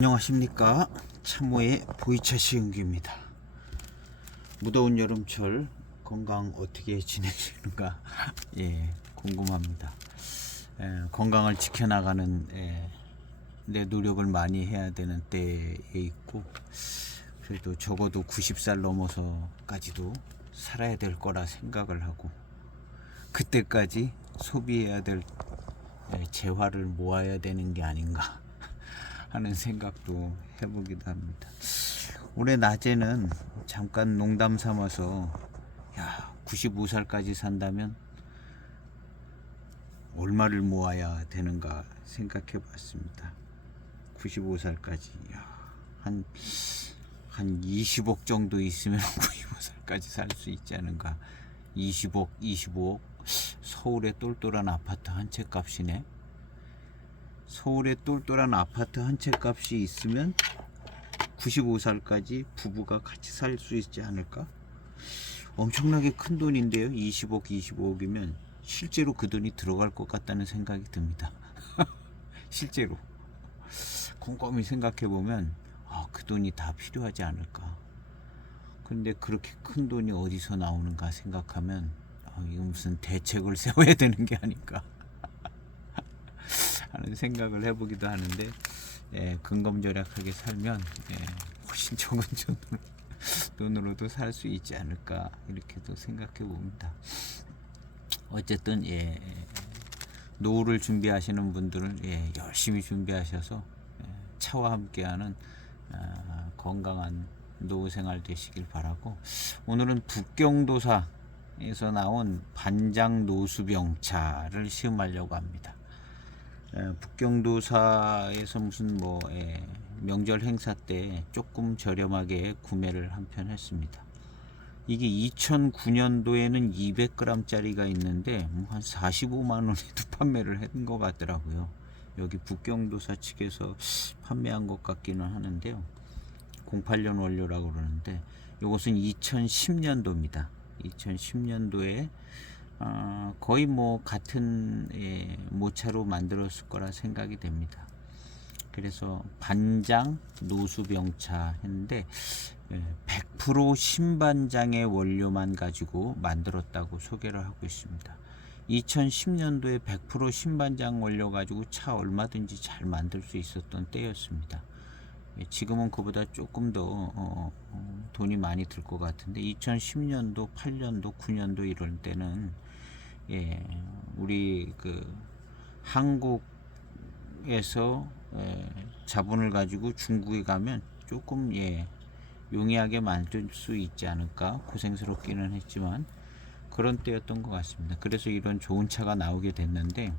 안녕하십니까, 참모의 보이차 시은규입니다. 무더운 여름철 건강 어떻게 지내시는가 궁금합니다. 건강을 지켜나가는 내 노력을 많이 해야 되는 때에 있고, 그래도 적어도 90살 넘어서까지도 살아야 될 거라 생각을 하고, 그때까지 소비해야 될 재화를 모아야 되는 게 아닌가 하는 생각도 해보기도 합니다. 올해 낮에는 잠깐 농담 삼아서 95살까지 산다면 얼마를 모아야 되는가 생각해 봤습니다. 95살까지 한 20억 정도 있으면 95살까지 살 수 있지 않은가. 20억, 25억. 서울의 똘똘한 아파트 한 채 값이네. 서울의 똘똘한 아파트 한 채 값이 있으면 95살까지 부부가 같이 살 수 있지 않을까? 엄청나게 큰 돈인데요. 20억, 25억이면 실제로 그 돈이 들어갈 것 같다는 생각이 듭니다. 실제로 곰곰이 생각해보면 그 돈이 다 필요하지 않을까. 근데 그렇게 큰 돈이 어디서 나오는가 생각하면 이거 무슨 대책을 세워야 되는 게 아닌가 하는 생각을 해보기도 하는데, 근검절약하게 살면 훨씬 적은 돈으로도 살 수 있지 않을까 이렇게도 생각해 봅니다. 어쨌든 노후를 준비하시는 분들은 열심히 준비하셔서 차와 함께하는 건강한 노후 생활 되시길 바라고, 오늘은 북경도사에서 나온 반장 노수병차를 시음하려고 합니다. 북경도사에서 무슨 명절 행사 때 조금 저렴하게 구매를 한편 했습니다. 이게 2009년도에는 200g짜리가 있는데 한 45만 원에도 판매를 한 것 같더라고요. 여기 북경도사 측에서 판매한 것 같기는 하는데요. 08년 원료라고 그러는데 이것은 2010년도입니다. 2010년도에 거의 같은 모차로 만들었을 거라 생각이 됩니다. 그래서 반장 노수병차 했는데 100% 신반장의 원료만 가지고 만들었다고 소개를 하고 있습니다. 2010년도에 100% 신반장 원료 가지고 차 얼마든지 잘 만들 수 있었던 때였습니다. 지금은 그보다 조금 더 돈이 많이 들 것 같은데 2010년도, 8년도, 9년도 이럴 때는 우리 한국에서 자본을 가지고 중국에 가면 조금 용이하게 만들 수 있지 않을까, 고생스럽기는 했지만 그런 때였던 것 같습니다. 그래서 이런 좋은 차가 나오게 됐는데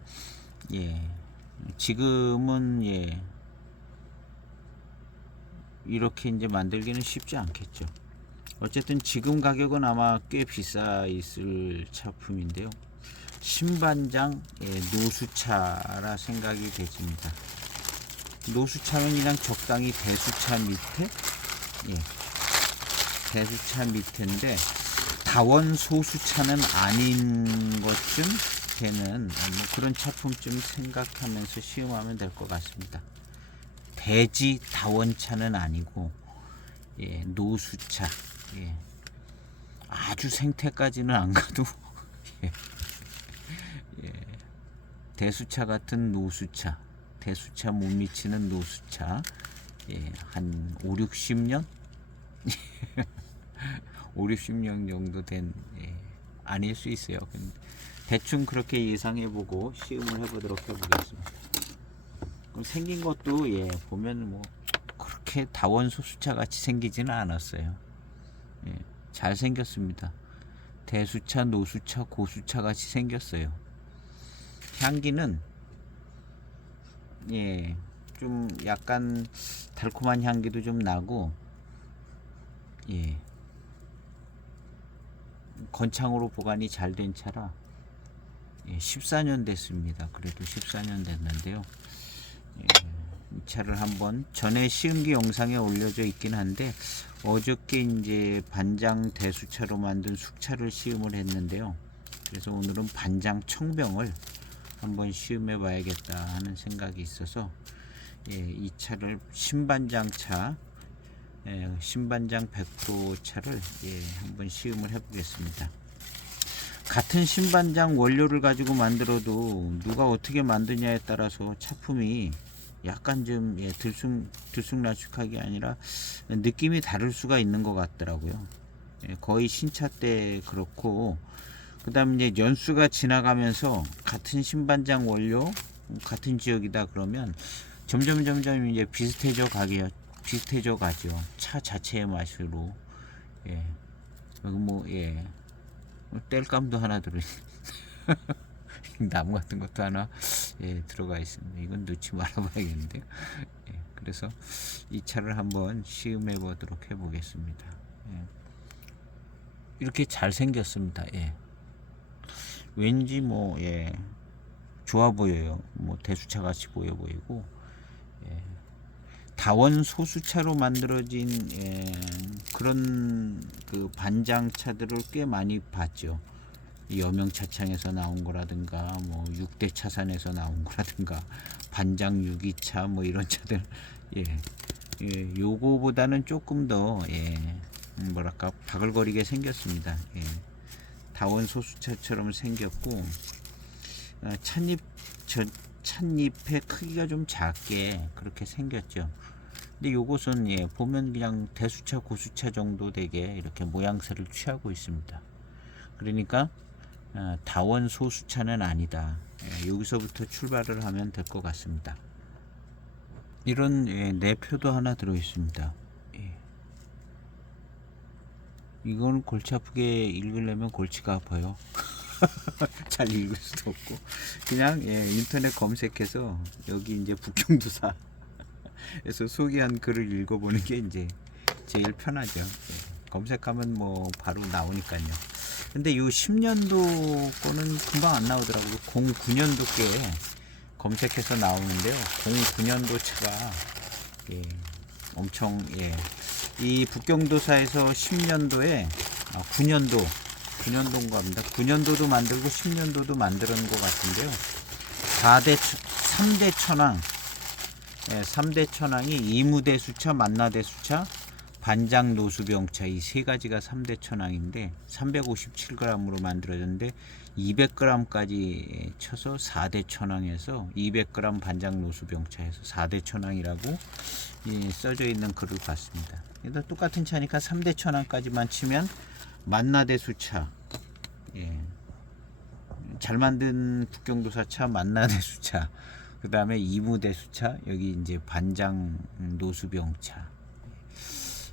지금은 이렇게 이제 만들기는 쉽지 않겠죠. 어쨌든 지금 가격은 아마 꽤 비싸 있을 차품인데요. 신반장 노수차라 생각이 되집니다. 노수차는 그냥 적당히 대수차 밑에 대수차 밑인데 다원 소수차는 아닌 것쯤 되는 그런 차품쯤 생각하면서 시음하면 될 것 같습니다. 대지 다원차는 아니고 노수차, 아주 생태까지는 안 가도 대수차 같은 노수차, 대수차 못 미치는 노수차, 한 5, 60년? 5, 60년 정도 된 아닐 수 있어요. 근데 대충 그렇게 예상해보고 시음을 해보도록 해보겠습니다. 그럼 생긴 것도 보면 그렇게 다원 소수차 같이 생기지는 않았어요. 잘 생겼습니다. 대수차, 노수차, 고수차 같이 생겼어요. 향기는 좀 약간 달콤한 향기도 좀 나고 건창으로 보관이 잘 된 차라 14년 됐습니다. 그래도 14년 됐는데요. 이 차를 한번 전에 시음기 영상에 올려져 있긴 한데 어저께 이제 반장 대수차로 만든 숙차를 시음을 했는데요. 그래서 오늘은 반장 청병을 한번 시음해 봐야겠다 하는 생각이 있어서 예, 이 차를 신반장 차, 예, 신반장 100% 차를 예, 한번 시음을 해보겠습니다. 같은 신반장 원료를 가지고 만들어도 누가 어떻게 만드냐에 따라서 차품이 약간 좀 예, 들쑥날쑥하게 아니라 느낌이 다를 수가 있는 것 같더라고요. 예, 거의 신차 때 그렇고, 그 다음 이제 연수가 지나가면서 같은 신반장 원료 같은 지역이다 그러면 점점 이제 비슷해져 가죠. 차 자체의 맛으로. 예. 여기 뭐 예. 땔감도 하나 들어 나무 같은 것도 하나 예, 들어가 있습니다. 이건 넣지 말아봐야겠는데요. 예, 그래서 이 차를 한번 시음해 보도록 해보겠습니다. 예. 이렇게 잘 생겼습니다. 예. 왠지 뭐 예, 좋아 보여요. 뭐 대수차 같이 보이고 예. 다원 소수차로 만들어진 예, 그런 그 반장차들을 꽤 많이 봤죠. 여명차창에서 나온 거라든가 뭐 6대 차산에서 나온 거라든가 반장 6기차 뭐 이런 차들 예, 예 요거보다는 조금 더 예, 뭐랄까 바글거리게 생겼습니다. 예, 다원 소수차처럼 생겼고 찻잎의 크기가 좀 작게 그렇게 생겼죠. 근데 요것은 예, 보면 그냥 대수차 고수차 정도 되게 이렇게 모양새를 취하고 있습니다. 그러니까 다원 소수차는 아니다. 예, 여기서부터 출발을 하면 될 것 같습니다. 이런 예, 내표도 하나 들어 있습니다. 예. 이건 골치 아프게 읽으려면 골치가 아파요. 잘 읽을 수도 없고 그냥 예, 인터넷 검색해서 여기 이제 북경도사에서 소개한 글을 읽어보는 게 이제 제일 편하죠. 예. 검색하면 뭐 바로 나오니까요. 근데 요 10년도 거는 금방 안 나오더라고요. 09년도 께 검색해서 나오는데요. 09년도 차가 예, 엄청 예, 이 북경도사에서 10년도에 9년도인가 합니다. 9년도도 만들고 10년도도 만드는 것 같은데요. 3대 천왕, 예, 3대 천왕이 이무대수차, 만나대수차, 반장 노수병차 이 세 가지가 3대 천왕인데 357g으로 만들어졌는데 200g까지 쳐서 4대 천왕에서 200g 반장 노수병차에서 4대 천왕이라고 예, 써져 있는 글을 봤습니다. 일단 똑같은 차니까 3대 천왕까지만 치면 만나대수차, 예, 잘 만든 북경도사차 만나대수차, 그 다음에 이무대수차, 여기 이제 반장 노수병차.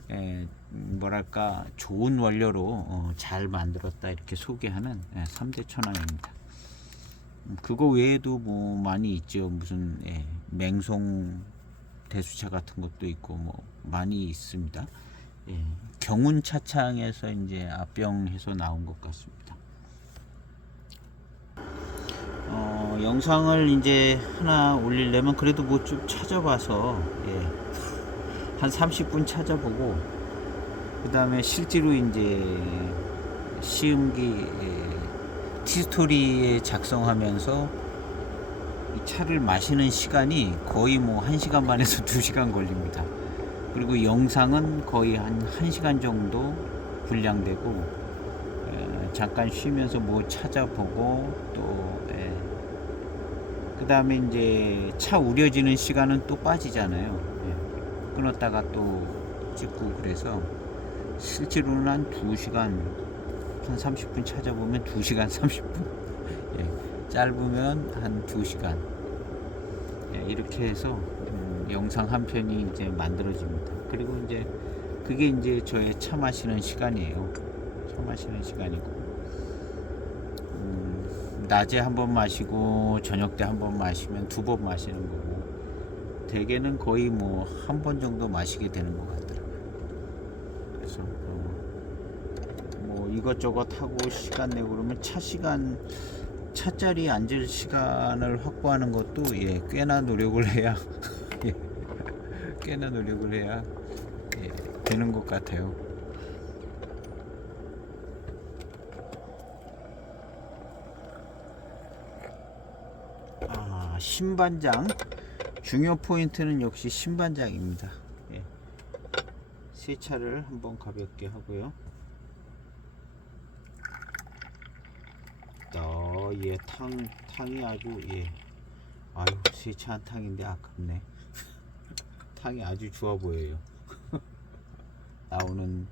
예, 뭐랄까 좋은 원료로 잘 만들었다 이렇게 소개하는 3대 천왕입니다. 그거 외에도 뭐 많이 있죠. 무슨 예, 맹송 대수차 같은 것도 있고 뭐 많이 있습니다. 예, 경운 차창에서 이제 압병해서 나온 것 같습니다. 영상을 이제 하나 올리려면 그래도 뭐 좀 찾아봐서 예, 한 30분 찾아보고 그 다음에 실제로 이제 시음기 티스토리에 작성하면서 이 차를 마시는 시간이 거의 뭐 1시간 반에서 2시간 걸립니다. 그리고 영상은 거의 한 1시간 정도 분량되고 잠깐 쉬면서 뭐 찾아보고 또 그 다음에 이제 차 우려지는 시간은 또 빠지잖아요. 끊었다가 또 찍고 그래서 실제로는 한 2시간 한 30분 찾아보면 2시간 30분 예, 짧으면 한 2시간 예, 이렇게 해서 영상 한 편이 이제 만들어집니다. 그리고 이제 그게 이제 저의 차 마시는 시간이에요. 차 마시는 시간이고 낮에 한 번 마시고 저녁 때 한 번 마시면 2번 마시는 거고 대개는 거의 뭐 한 번 정도 마시게 되는 것 같더라고요. 그래서 뭐 이것저것 하고 시간 내고 그러면 차자리에 앉을 시간을 확보하는 것도 예, 꽤나 노력을 해야 예, 꽤나 노력을 해야 예, 되는 것 같아요. 신반장 중요 포인트는 역시 신반장입니다. 예. 세차를 한번 가볍게 하고요. 예, 탕이 아주, 예. 아유, 세차한 탕인데 아깝네. 탕이 아주 좋아 보여요. 나오는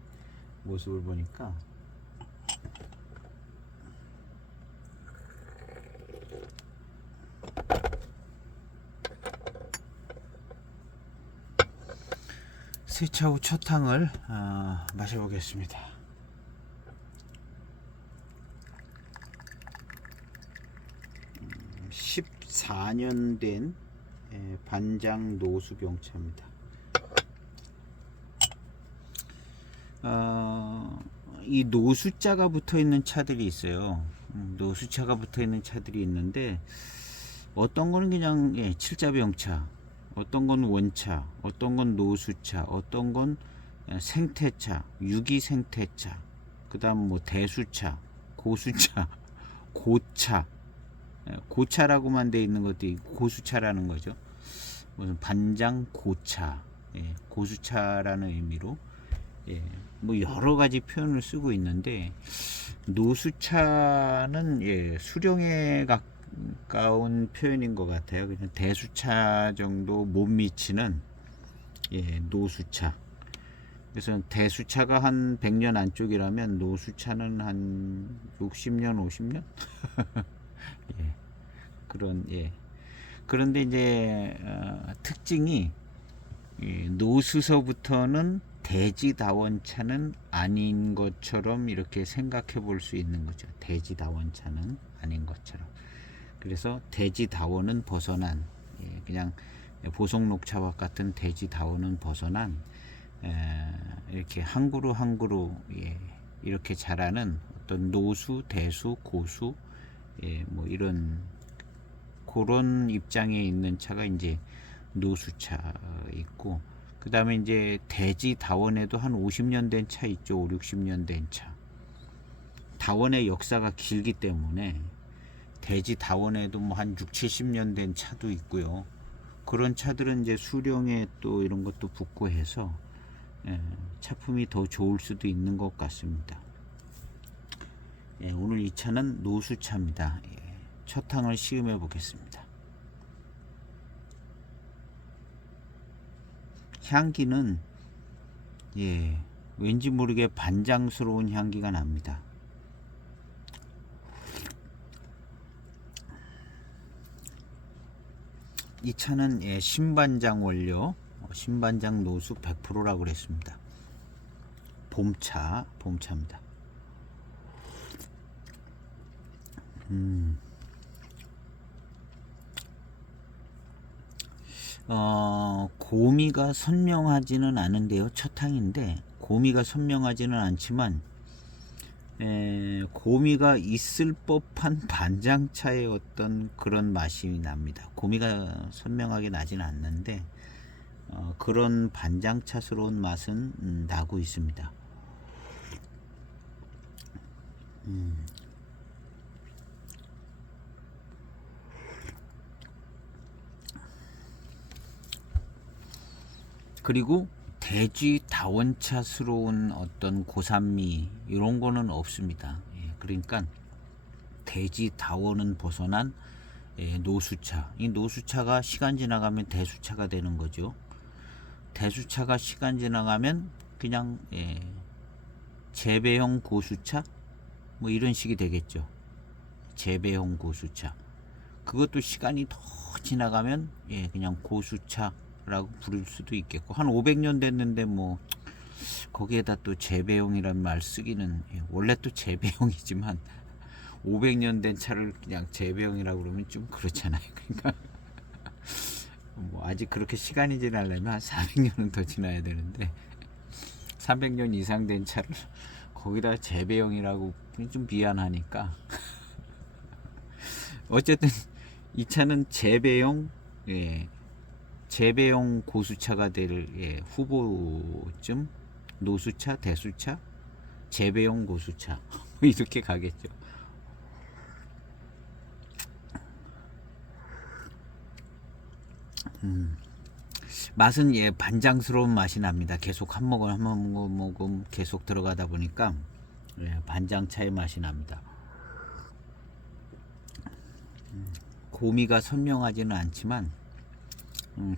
모습을 보니까. 세차 후 첫 탕을 마셔보겠습니다. 14년 된 반장 노수병차입니다. 이 노수자가 붙어 있는 차들이 있어요. 노수차가 붙어 있는 차들이 있는데 어떤 거는 그냥 칠자병차, 어떤 건 원차, 어떤 건 노수차, 어떤 건 생태차, 유기 생태차, 그 다음 뭐 대수차, 고수차, 고차, 고차라고만 돼 있는 것도 있고 고수차라는 거죠. 무슨 반장 고차, 고수차라는 의미로 뭐 여러 가지 표현을 쓰고 있는데 노수차는 수령에 가까운 표현인 것 같아요. 그냥 대수차 정도 못 미치는 노수차. 그래서 대수차가 한 100년 안쪽이라면 노수차는 한 60년, 50년? 그런 그런데 이제 특징이 노수서부터는 대지다원차는 아닌 것처럼 이렇게 생각해 볼 수 있는 거죠. 대지다원차는 아닌 것처럼. 그래서 대지다원은 벗어난 그냥 보석녹차와 같은 대지다원은 벗어난 이렇게 한 그루 한 그루 이렇게 자라는 어떤 노수, 대수, 고수 뭐 이런 그런 입장에 있는 차가 이제 노수차 있고, 그 다음에 이제 대지다원에도 한 50년 된 차 있죠. 5, 60년 된 차. 다원의 역사가 길기 때문에 대지다원에도 뭐 한 6, 70년 된 차도 있고요. 그런 차들은 이제 수령에 또 이런 것도 붙고 해서 차품이 더 좋을 수도 있는 것 같습니다. 오늘 이 차는 노수차입니다. 첫 탕을 시음해 보겠습니다. 향기는 왠지 모르게 반장스러운 향기가 납니다. 이 차는 신반장 원료, 신반장 노수 100%라고 그랬습니다. 봄차입니다. 고미가 선명하지는 않은데요. 첫 탕인데 고미가 선명하지는 않지만 고미가 있을 법한 반장차의 어떤 그런 맛이 납니다. 고미가 선명하게 나지는 않는데 그런 반장차스러운 맛은 나고 있습니다. 그리고 대지다원차스러운 어떤 고산미 이런 거는 없습니다. 그러니까 대지다원은 벗어난 노수차. 이 노수차가 시간 지나가면 대수차가 되는 거죠. 대수차가 시간 지나가면 그냥 재배형 고수차 뭐 이런 식이 되겠죠. 재배형 고수차. 그것도 시간이 더 지나가면 그냥 고수차라고 부를 수도 있겠고, 한 500년 됐는데 뭐 거기에다 또 재배용이란 말 쓰기는 원래 또 재배용이지만 500년 된 차를 그냥 재배용이라고 그러면 좀 그렇잖아요. 그러니까 뭐 아직 그렇게 시간이 지나려면 한 400년은 더 지나야 되는데 300년 이상 된 차를 거기다 재배용이라고 좀 미안하니까 어쨌든 이 차는 재배용 재배용 고수차가 될 후보쯤, 노수차, 대수차, 재배용 고수차 이렇게 가겠죠. 맛은 예 반장스러운 맛이 납니다. 계속 한 모금 한 모금 계속 들어가다 보니까 예, 반장차의 맛이 납니다. 고미가 선명하지는 않지만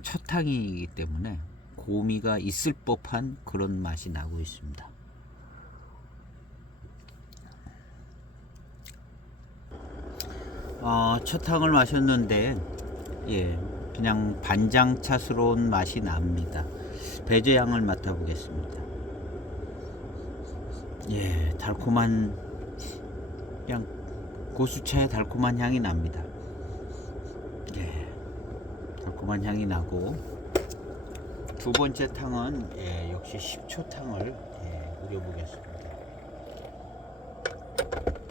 첫 탕이기 때문에 고미가 있을 법한 그런 맛이 나고 있습니다. 첫 탕을 마셨는데 예, 그냥 반장차스러운 맛이 납니다. 배제향을 맡아보겠습니다. 예, 달콤한 그냥 고수차의 달콤한 향이 납니다. 예, 달콤한 향이 나고 두 번째 탕은 예, 역시 10초 탕을 예, 우려보겠습니다.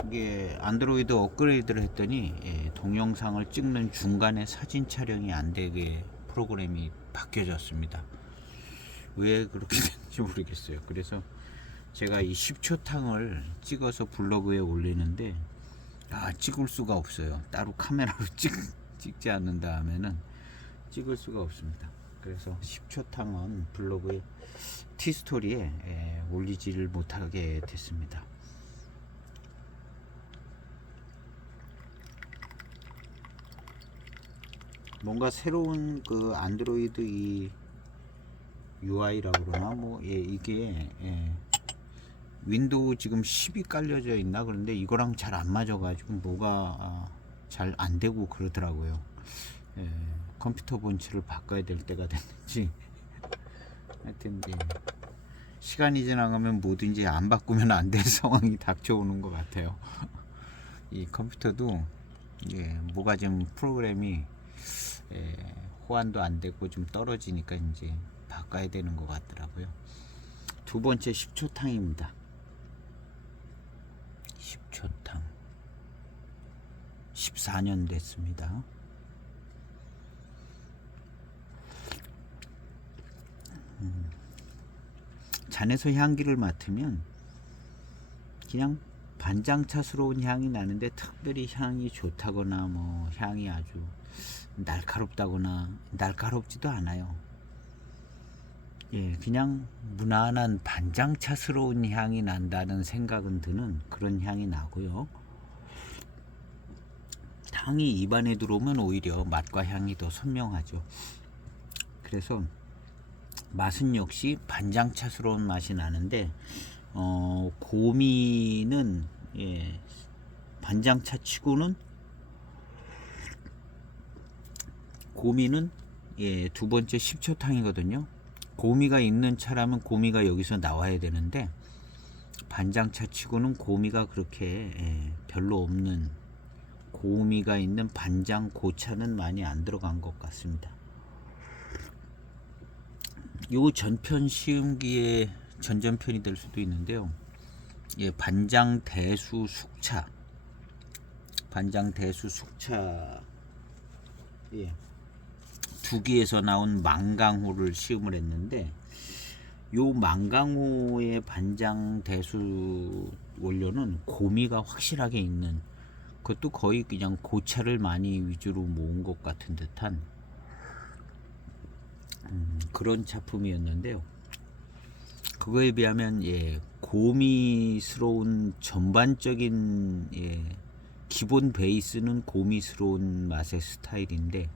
이게 안드로이드 업그레이드를 했더니 예, 동영상을 찍는 중간에 사진 촬영이 안 되게 프로그램이 바뀌어졌습니다. 왜 그렇게 됐는지 모르겠어요. 그래서 제가 이 10초 탕을 찍어서 블로그에 올리는데 찍을 수가 없어요. 따로 카메라로 찍지 않는다 하면은 찍을 수가 없습니다. 그래서 10초 탕은 블로그에 티스토리에 올리지를 못하게 됐습니다. 뭔가 새로운 그 안드로이드 이 UI라고 그러나 뭐 이게 윈도우 지금 10이 깔려져 있나 그런데 이거랑 잘 안 맞아 가지고 뭐가 잘 안 되고 그러더라고요. 컴퓨터 본체를 바꿔야 될 때가 됐는지 하여튼 시간이 지나가면 뭐든지 안 바꾸면 안 될 상황이 닥쳐오는 것 같아요. 이 컴퓨터도 뭐가 좀 프로그램이 호환도 안 되고 좀 떨어지니까 이제 바꿔야 되는 것 같더라고요. 두 번째 10초 탕입니다. 10초 탕 14년 됐습니다. 잔에서 향기를 맡으면 그냥 반장차스러운 향이 나는데 특별히 향이 좋다거나 뭐 향이 아주 날카롭다거나 날카롭지도 않아요. 예, 그냥 무난한 반장차스러운 향이 난다는 생각은 드는 그런 향이 나고요. 향이 입안에 들어오면 오히려 맛과 향이 더 선명하죠. 그래서 맛은 역시 반장차스러운 맛이 나는데 고미는 반장차 치고는 고미는 두 번째 10초 탕이거든요. 고미가 있는 차라면 고미가 여기서 나와야 되는데 반장차 치고는 고미가 그렇게 별로 없는 고미가 있는 반장 고차는 많이 안 들어간 것 같습니다. 요 전편 시음기의 전전편이 될 수도 있는데요. 반장 대수 숙차 두기에서 나온 망강호를 시음을 했는데 요 망강호의 반장 대수 원료는 고미가 확실하게 있는, 그것도 거의 그냥 고차를 많이 위주로 모은 것 같은 듯한 그런 작품이었는데요. 그거에 비하면 고미스러운 전반적인 기본 베이스는 고미스러운 맛의 스타일인데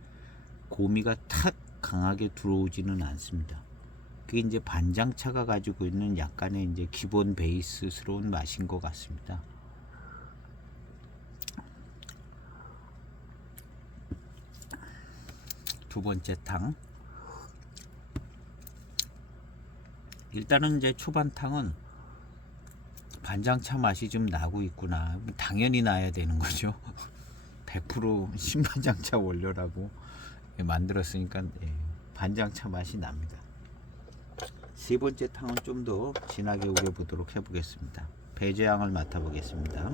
고미가 탁 강하게 들어오지는 않습니다. 그게 이제 반장차가 가지고 있는 약간의 이제 기본 베이스스러운 맛인 것 같습니다. 두 번째 탕. 일단은 이제 초반 탕은 반장차 맛이 좀 나고 있구나. 당연히 나야 되는 거죠. 100% 신반장차 원료라고 만들었으니까 반장차 맛이 납니다. 세 번째 탕은 좀 더 진하게 우려보도록 해보겠습니다. 배제향을 맡아보겠습니다.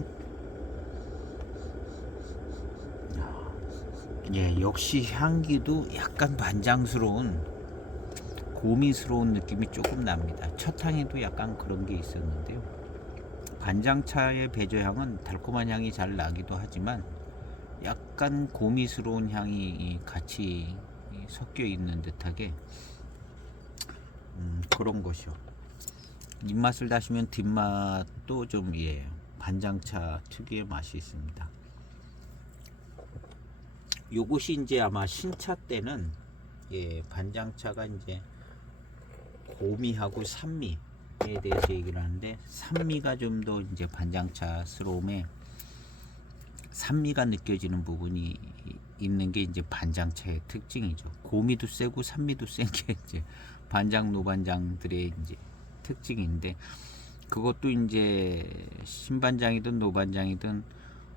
역시 향기도 약간 반장스러운 고미스러운 느낌이 조금 납니다. 첫 향에도 약간 그런 게 있었는데요. 반장차의 배제향은 달콤한 향이 잘 나기도 하지만 약간 고미스러운 향이 같이 섞여 있는 듯하게 그런 것이요. 입맛을 다시면 뒷맛도 좀 반장차 특유의 맛이 있습니다. 요것이 이제 아마 신차 때는 반장차가 이제 고미하고 산미에 대해서 얘기를 하는데, 산미가 좀 더 이제 반장차스러움에 산미가 느껴지는 부분이 있는 게 이제 반장차의 특징이죠. 고미도 세고 산미도 센 게 이제 반장 노반장들의 이제 특징인데, 그것도 이제 신반장이든 노반장이든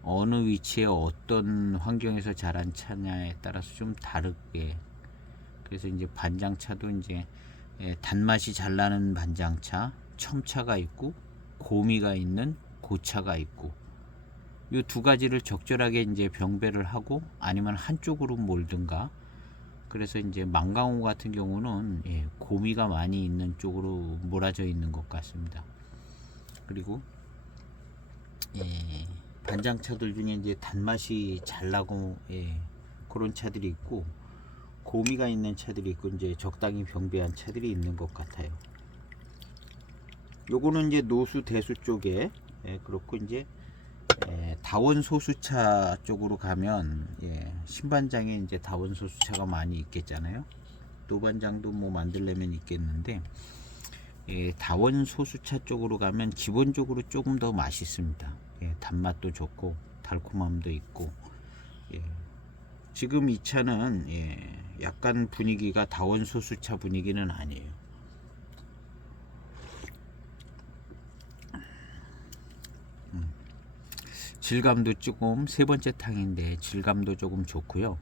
어느 위치에 어떤 환경에서 자란 차냐에 따라서 좀 다르게, 그래서 이제 반장차도 이제 단맛이 잘 나는 반장차, 첨차가 있고 고미가 있는 고차가 있고, 이 두 가지를 적절하게 이제 병배를 하고 아니면 한쪽으로 몰든가. 그래서 이제 망강호 같은 경우는 고미가 많이 있는 쪽으로 몰아져 있는 것 같습니다. 그리고 반장차들 중에 이제 단맛이 잘 나고 그런 차들이 있고, 고미가 있는 차들이 있고, 이제 적당히 병배한 차들이 있는 것 같아요. 요거는 이제 노수 대수 쪽에 그렇고, 이제 다원 소수차 쪽으로 가면 신반장에 이제 다원 소수차가 많이 있겠잖아요. 노반장도 뭐 만들려면 있겠는데, 다원 소수차 쪽으로 가면 기본적으로 조금 더 맛있습니다. 단맛도 좋고 달콤함도 있고. 지금 이 차는 약간 분위기가 다원 소수차 분위기는 아니에요. 질감도 조금, 세 번째 탕인데 질감도 조금 좋고요.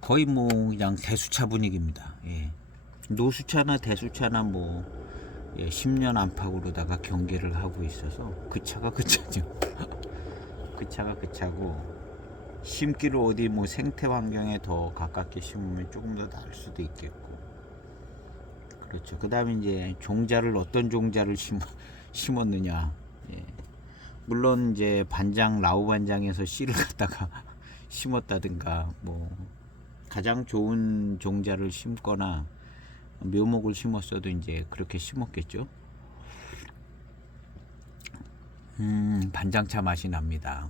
거의 뭐 그냥 대수차 분위기입니다. 노수차나 대수차나 뭐 10년 안팎으로다가 경계를 하고 있어서 그 차가 그 차죠. 그 차가 그 차고, 심기를 어디 뭐 생태 환경에 더 가깝게 심으면 조금 더 나을 수도 있겠고. 그렇죠. 그 다음에 이제 종자를 어떤 종자를 심었느냐. 물론 이제 반장, 라우 반장에서 씨를 갖다가 심었다든가, 뭐 가장 좋은 종자를 심거나 묘목을 심었어도 이제 그렇게 심었겠죠. 반장차 맛이 납니다.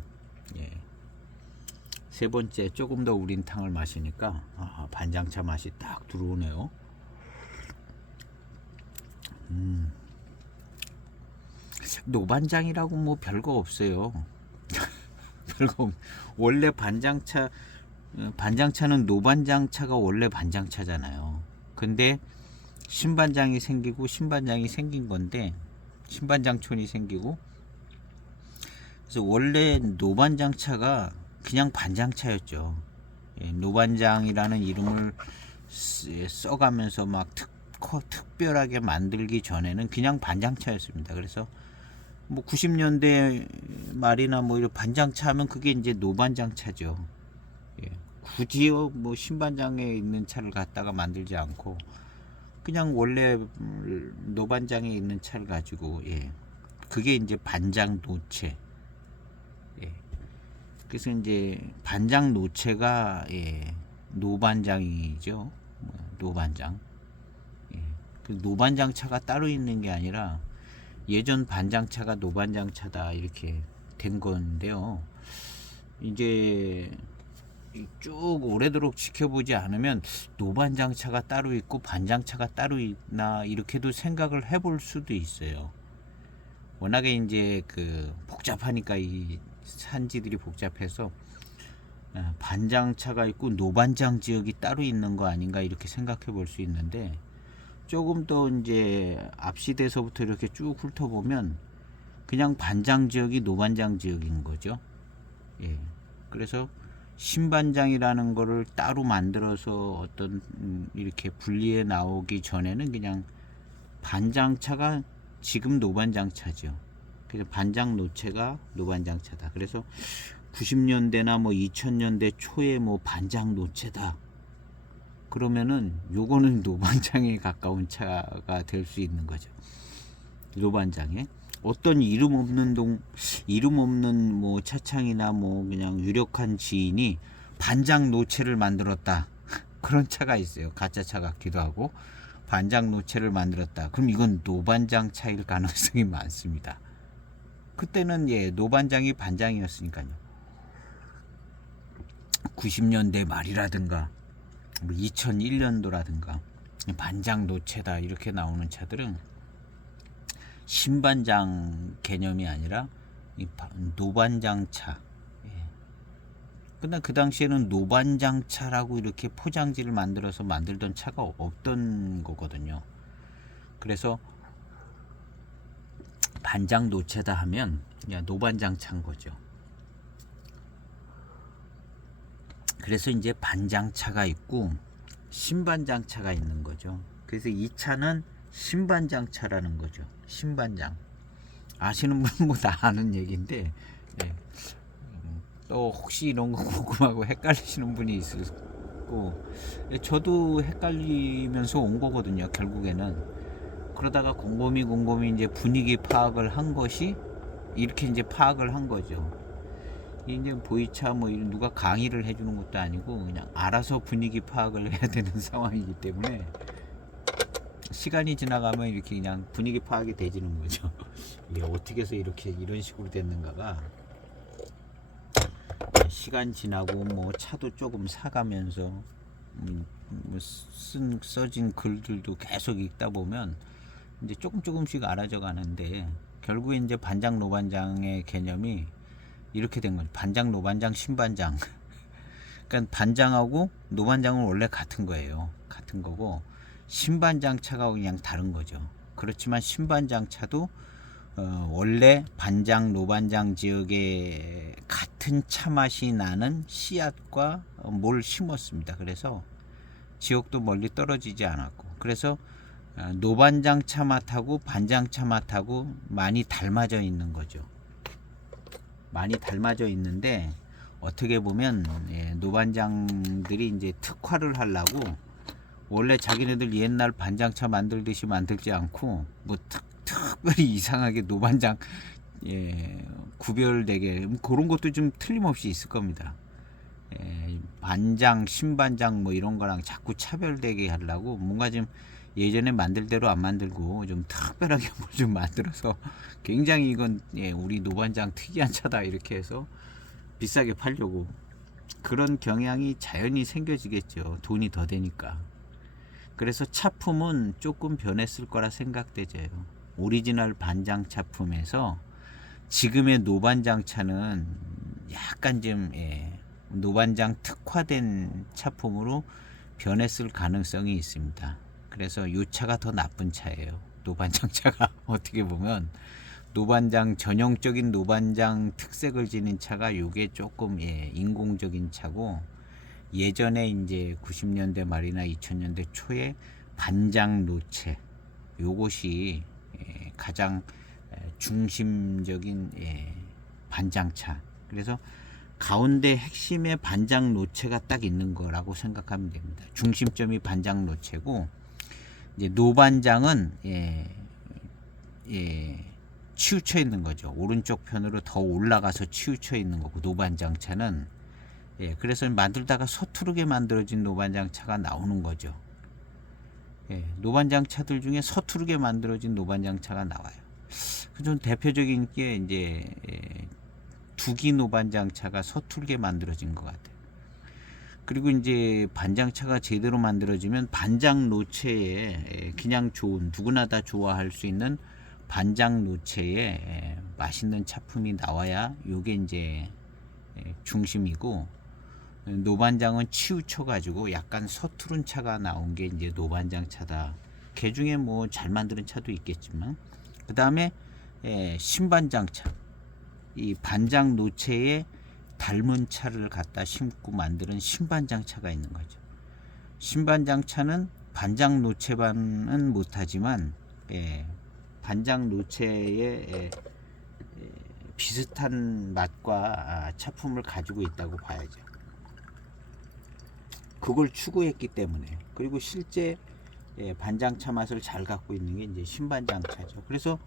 세 번째 조금 더 우린 탕을 마시니까 반장차 맛이 딱 들어오네요. 노반장이라고 뭐 별거 없어요. 별거 원래 반장차는 노반장차가 원래 반장차잖아요. 근데 신반장이 생기고 신반장이 생긴 건데, 신반장촌이 생기고, 그래서 원래 노반장차가 그냥 반장차였죠. 노반장이라는 이름을 써가면서 막 특별하게 만들기 전에는 그냥 반장차였습니다. 그래서 뭐 90년대 말이나 뭐 이런 반장차 하면 그게 이제 노반장차죠. 굳이요 뭐 신반장에 있는 차를 갖다가 만들지 않고 그냥 원래 노반장에 있는 차를 가지고 그게 이제 반장 노체. 그래서 이제 반장 노체가 노반장이죠. 노반장. 그 노반장차가 따로 있는 게 아니라 예전 반장차가 노반장차다 이렇게 된 건데요. 이제 쭉 오래도록 지켜보지 않으면 노반장차가 따로 있고 반장차가 따로 있나 이렇게도 생각을 해볼 수도 있어요. 워낙에 이제 그 복잡하니까 이 산지들이 복잡해서 반장차가 있고 노반장 지역이 따로 있는 거 아닌가 이렇게 생각해 볼 수 있는데, 조금 더 이제 앞시대에서부터 이렇게 쭉 훑어보면 그냥 반장 지역이 노반장 지역인 거죠. 그래서 신반장이라는 거를 따로 만들어서 어떤 이렇게 분리해 나오기 전에는 그냥 반장차가 지금 노반장차죠. 그래서 반장 노체가 노반장차다. 그래서 90년대나 뭐 2000년대 초에 뭐 반장 노체다. 그러면은 요거는 노반장에 가까운 차가 될 수 있는 거죠. 노반장에 어떤 이름 없는 뭐 차창이나 뭐 그냥 유력한 지인이 반장 노체를 만들었다. 그런 차가 있어요. 가짜 차 같기도 하고. 반장 노체를 만들었다. 그럼 이건 노반장 차일 가능성이 많습니다. 그때는 노반장이 반장이었으니까요. 90년대 말이라든가 2001년도라든가 반장 노체다 이렇게 나오는 차들은 신반장 개념이 아니라 노반장 차. 근데 그 당시에는 노반장 차라고 이렇게 포장지를 만들어서 만들던 차가 없던 거거든요. 그래서 반장 노체다 하면 그냥 노반장 차인 거죠. 그래서 이제 반장차가 있고 신반장차가 있는 거죠. 그래서 이 차는 신반장차라는 거죠. 신반장. 아시는 분은 뭐 다 아는 얘기인데 또 혹시 이런 거 궁금하고 헷갈리시는 분이 있을 거고 저도 헷갈리면서 온 거거든요. 결국에는 그러다가 곰곰이 이제 분위기 파악을 한 것이 이렇게 이제 파악을 한 거죠. 이제 보이차 뭐 누가 강의를 해주는 것도 아니고 그냥 알아서 분위기 파악을 해야 되는 상황이기 때문에 시간이 지나가면 이렇게 그냥 분위기 파악이 되지는 거죠. 이게 어떻게 해서 이렇게 이런 식으로 됐는가가 시간 지나고 뭐 차도 조금 사가면서 뭐 써진 글들도 계속 읽다 보면 이제 조금씩 알아져 가는데 결국에 이제 반장 노반장의 개념이 이렇게 된 거죠. 반장 노반장 신반장. 그러니까 반장하고 노반장은 원래 같은 거예요. 같은 거고 신반장 차가 그냥 다른 거죠. 그렇지만 신반장 차도 원래 반장 노반장 지역에 같은 차 맛이 나는 씨앗과 뭘 심었습니다. 그래서 지역도 멀리 떨어지지 않았고 그래서 노반장 차 맛하고 반장 차 맛하고 많이 닮아져 있는 거죠. 많이 닮아져 있는데 어떻게 보면 노반장들이 이제 특화를 하려고 원래 자기네들 옛날 반장차 만들듯이 만들지 않고 뭐 특별히 이상하게 노반장 구별되게 그런 것도 좀 틀림없이 있을 겁니다. 반장, 신반장 뭐 이런 거랑 자꾸 차별되게 하려고 뭔가 좀 예전에 만들 대로 안 만들고 좀 특별하게 뭘 좀 만들어서 굉장히 이건 우리 노반장 특이한 차다 이렇게 해서 비싸게 팔려고 그런 경향이 자연히 생겨지겠죠. 돈이 더 되니까. 그래서 차품은 조금 변했을 거라 생각되져요. 오리지널 반장 차품에서 지금의 노반장 차는 약간 좀 노반장 특화된 차품으로 변했을 가능성이 있습니다. 그래서 이 차가 더 나쁜 차예요. 노반장 차가 어떻게 보면 노반장 전형적인 노반장 특색을 지닌 차가 요게 조금 인공적인 차고 예전에 이제 90년대 말이나 2000년대 초에 반장 노체 요것이 가장 중심적인 반장차. 그래서 가운데 핵심에 반장 노체가 딱 있는 거라고 생각하면 됩니다. 중심점이 반장 노체고 이제 노반장은 치우쳐 있는 거죠. 오른쪽 편으로 더 올라가서 치우쳐 있는 거고 노반장 차는 그래서 만들다가 서투르게 만들어진 노반장 차가 나오는 거죠. 노반장 차들 중에 서투르게 만들어진 노반장 차가 나와요. 좀 대표적인 게 이제 두기 노반장 차가 서투르게 만들어진 것 같아요. 그리고 이제 반장차가 제대로 만들어지면 반장 노체에 그냥 좋은 누구나 다 좋아할 수 있는 반장 노체에 맛있는 차품이 나와야 요게 이제 중심이고 노반장은 치우쳐 가지고 약간 서투른 차가 나온 게 이제 노반장 차다. 그 중에 뭐 잘 만드는 차도 있겠지만 그 다음에 신반장 차. 이 반장 노체에 닮은 차를 갖다 심고 만드는 신반장 차가 있는 거죠. 신반장 차는 반장 노체반은 못하지만 반장 노체에 비슷한 맛과 차품을 가지고 있다고 봐야죠. 그걸 추구했기 때문에. 그리고 실제 반장차 맛을 잘 갖고 있는 게 이제 신반장차죠. 그래서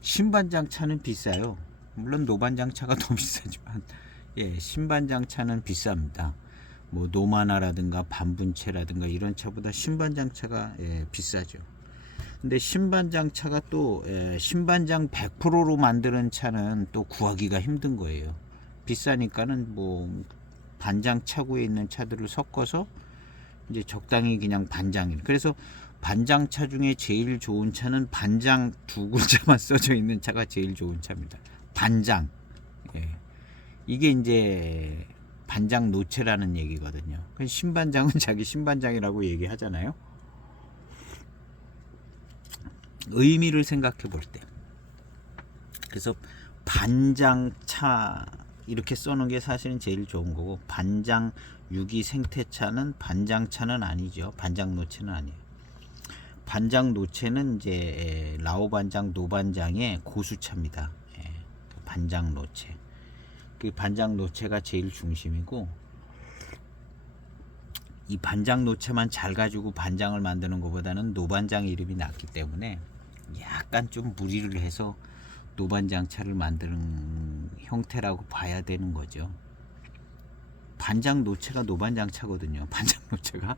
신반장차는 비싸요. 물론 노반장차가 더 비싸지만 신반장차는 비쌉니다. 뭐 노마나라든가 반분체라든가 이런 차보다 신반장차가 비싸죠. 근데 신반장차가 또 신반장 100%로 만드는 차는 또 구하기가 힘든 거예요. 비싸니까는 뭐 반장 차고에 있는 차들을 섞어서 이제 적당히 그냥 반장. 그래서 반장차 중에 제일 좋은 차는 반장 두 글자만 써져 있는 차가 제일 좋은 차입니다. 반장. 이게 이제 반장 노체라는 얘기거든요. 신반장은 자기 신반장이라고 얘기하잖아요. 의미를 생각해 볼 때. 그래서 반장차 이렇게 써놓은 게 사실은 제일 좋은 거고, 반장 유기 생태차는 반장차는 아니죠. 반장 노체는 아니에요. 반장 노체는 이제 라오반장 노반장의 고수차입니다. 반장 노체. 그 반장 노체가 제일 중심이고, 이 반장 노체만 잘 가지고 반장을 만드는 것보다는 노반장 이름이 낫기 때문에 약간 좀 무리를 해서 노반장 차를 만드는 형태라고 봐야 되는 거죠. 반장 노체가 노반장 차거든요. 반장 노체가.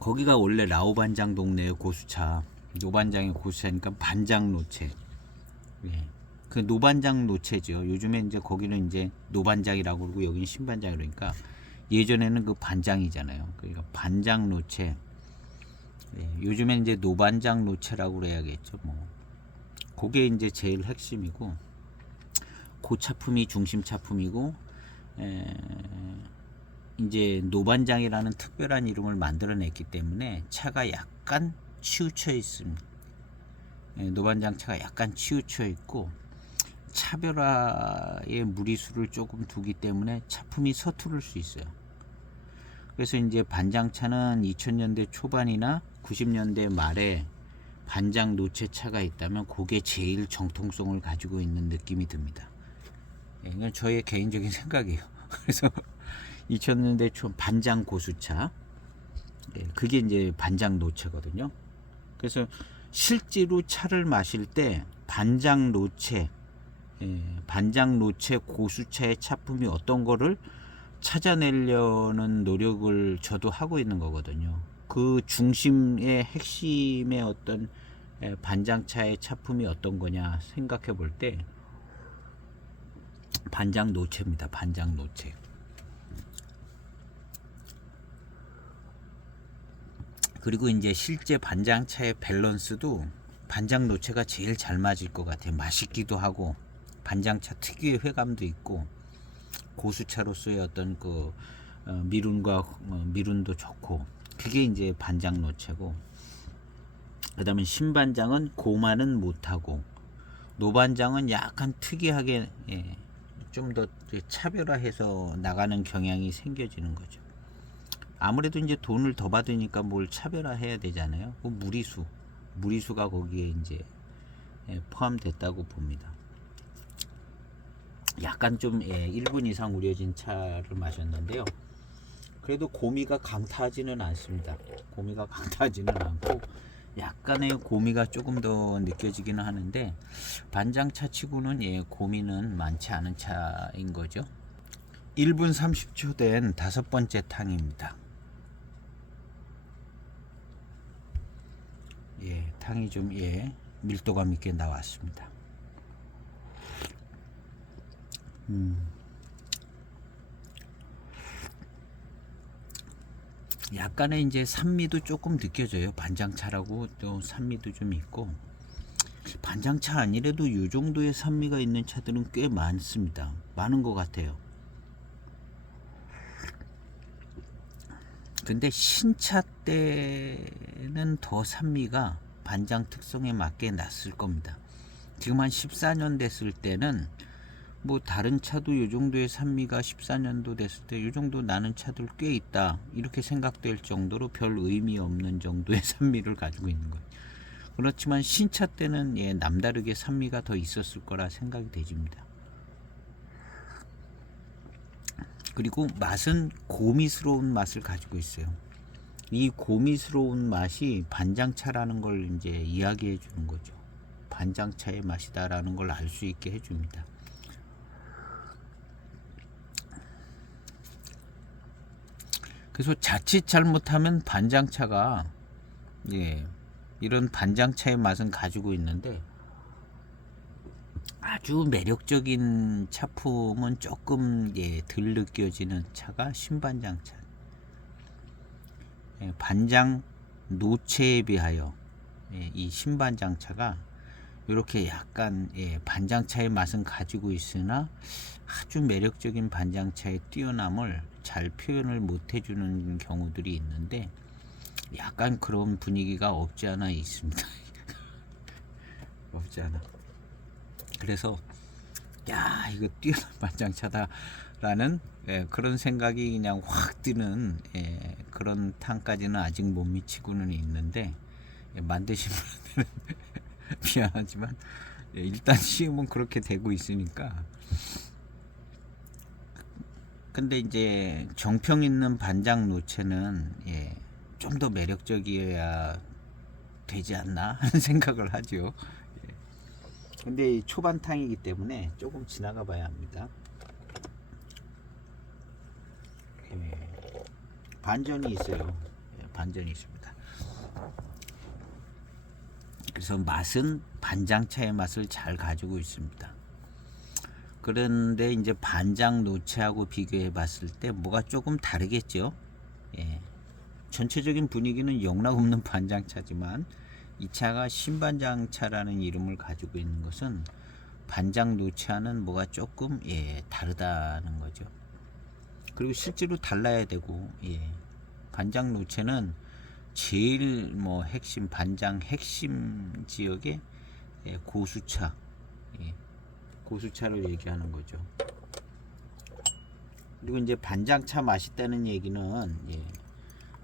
거기가 원래 라오반장 동네의 고수차, 노반장의 고수차니까 반장 노체. 그 노반장 노체죠. 요즘에 이제 거기는 이제 노반장이라고 그러고 여기는 신반장 그러니까 예전에는 그 반장이잖아요. 그러니까 반장 노체. 요즘엔 이제 노반장 노체라고 그래야겠죠. 뭐 그게 이제 제일 핵심이고, 그 차품이 중심 차품이고, 이제 노반장이라는 특별한 이름을 만들어냈기 때문에 차가 약간 치우쳐 있습니다. 노반장 차가 약간 치우쳐 있고 차별화의 무리수를 조금 두기 때문에 차품이 서투를 수 있어요. 그래서 이제 반장차는 2000년대 초반이나 90년대 말에 반장 노체차가 있다면 그게 제일 정통성을 가지고 있는 느낌이 듭니다. 이건 저의 개인적인 생각이에요. 그래서 2000년대 초 반장 고수차, 그게 이제 반장 노체거든요. 그래서 실제로 차를 마실 때 반장 노체, 반장 노체 고수차의 차품이 어떤 거를 찾아내려는 노력을 저도 하고 있는 거거든요. 그 중심의 핵심의 어떤 반장차의 차품이 어떤 거냐 생각해 볼 때 반장 노체입니다. 반장 노체. 그리고 이제 실제 반장차의 밸런스도 반장 노체가 제일 잘 맞을 것 같아요. 맛있기도 하고 반장차 특유의 회감도 있고 고수차로서의 어떤 그 미룬도 좋고, 그게 이제 반장 노체고, 그다음에 신반장은 고만은 못하고, 노반장은 약간 특이하게 좀 더 차별화해서 나가는 경향이 생겨지는 거죠. 아무래도 이제 돈을 더 받으니까 뭘 차별화해야 되잖아요. 그 무리수가 거기에 이제 포함됐다고 봅니다. 약간 좀 1분 이상 우려진 차를 마셨는데요. 그래도 고미가 강타하지는 않습니다. 고미가 강타하지는 않고 약간의 고미가 조금 더 느껴지기는 하는데, 반장차 치고는 고미는 많지 않은 차인 거죠. 1분 30초 된 5번째 탕입니다. 탕이 좀 밀도감 있게 나왔습니다. 약간의 이제 산미도 조금 느껴져요. 반장차라고 또 산미도 좀 있고, 반장차 아니래도 이 정도의 산미가 있는 차들은 꽤 많습니다. 많은 것 같아요. 근데 신차 때는 더 산미가 반장 특성에 맞게 났을 겁니다. 지금 한 14년 됐을 때는 뭐 다른 차도 이 정도의 산미가 14년도 됐을 때 이 정도 나는 차들 꽤 있다 이렇게 생각될 정도로 별 의미 없는 정도의 산미를 가지고 있는 거예요. 그렇지만 신차 때는 남다르게 산미가 더 있었을 거라 생각이 되집니다. 그리고 맛은 고미스러운 맛을 가지고 있어요. 이 고미스러운 맛이 반장차라는 걸 이제 이야기해 주는 거죠. 반장차의 맛이다라는 걸 알 수 있게 해줍니다. 그래서 자칫 잘못하면 반장차가 이런 반장차의 맛은 가지고 있는데 아주 매력적인 차품은 조금 덜 느껴지는 차가 신반장차. 반장 노체에 비하여 이 신반장차가 이렇게 약간 반장차의 맛은 가지고 있으나 아주 매력적인 반장차의 뛰어남을 잘 표현을 못 해주는 경우들이 있는데 약간 그런 분위기가 없지 않아 있습니다. 없지 않아. 그래서 야 이거 뛰어난 반장차다라는 그런 생각이 그냥 확 드는 그런 탕까지는 아직 못 미치고는 있는데 만드신 분들은 미안하지만 일단 시음은 그렇게 되고 있으니까. 근데 이제 정평 있는 반장 노체는 좀 더 매력적이어야 되지 않나 하는 생각을 하죠. 근데 초반탕이기 때문에 조금 지나가 봐야 합니다. 반전이 있어요. 반전이 있습니다. 그래서 맛은 반장차의 맛을 잘 가지고 있습니다. 그런데 이제 반장 노체하고 비교해 봤을 때 뭐가 조금 다르겠죠. 전체적인 분위기는 영락없는 반장차지만 이 차가 신반장차라는 이름을 가지고 있는 것은 반장 노체와는 뭐가 조금 다르다는 거죠. 그리고 실제로 달라야 되고 반장 노체는 제일 뭐 핵심 반장 핵심 지역의 고수차 고수차를 얘기하는 거죠. 그리고 이제 반장차 맛있다는 얘기는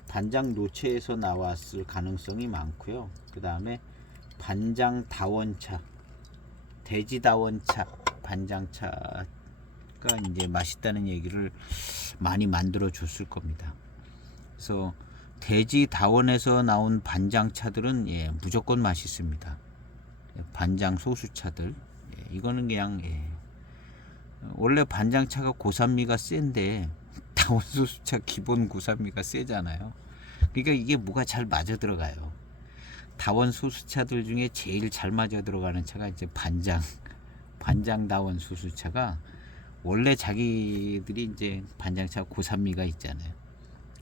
반장 노체에서 나왔을 가능성이 많고요. 그 다음에 반장 다원차, 돼지 다원차, 반장차가 이제 맛있다는 얘기를 많이 만들어 줬을 겁니다. 그래서 돼지 다원에서 나온 반장차들은 무조건 맛있습니다. 반장 소수차들 이거는 그냥 원래 반장차가 고산미가 센데 다원 소수차 기본 고산미가 세잖아요. 그러니까 이게 뭐가 잘 맞아 들어가요. 다원 소수차들 중에 제일 잘 맞아 들어가는 차가 이제 반장 다원 소수차가 원래 자기들이 이제 반장차 고산미가 있잖아요.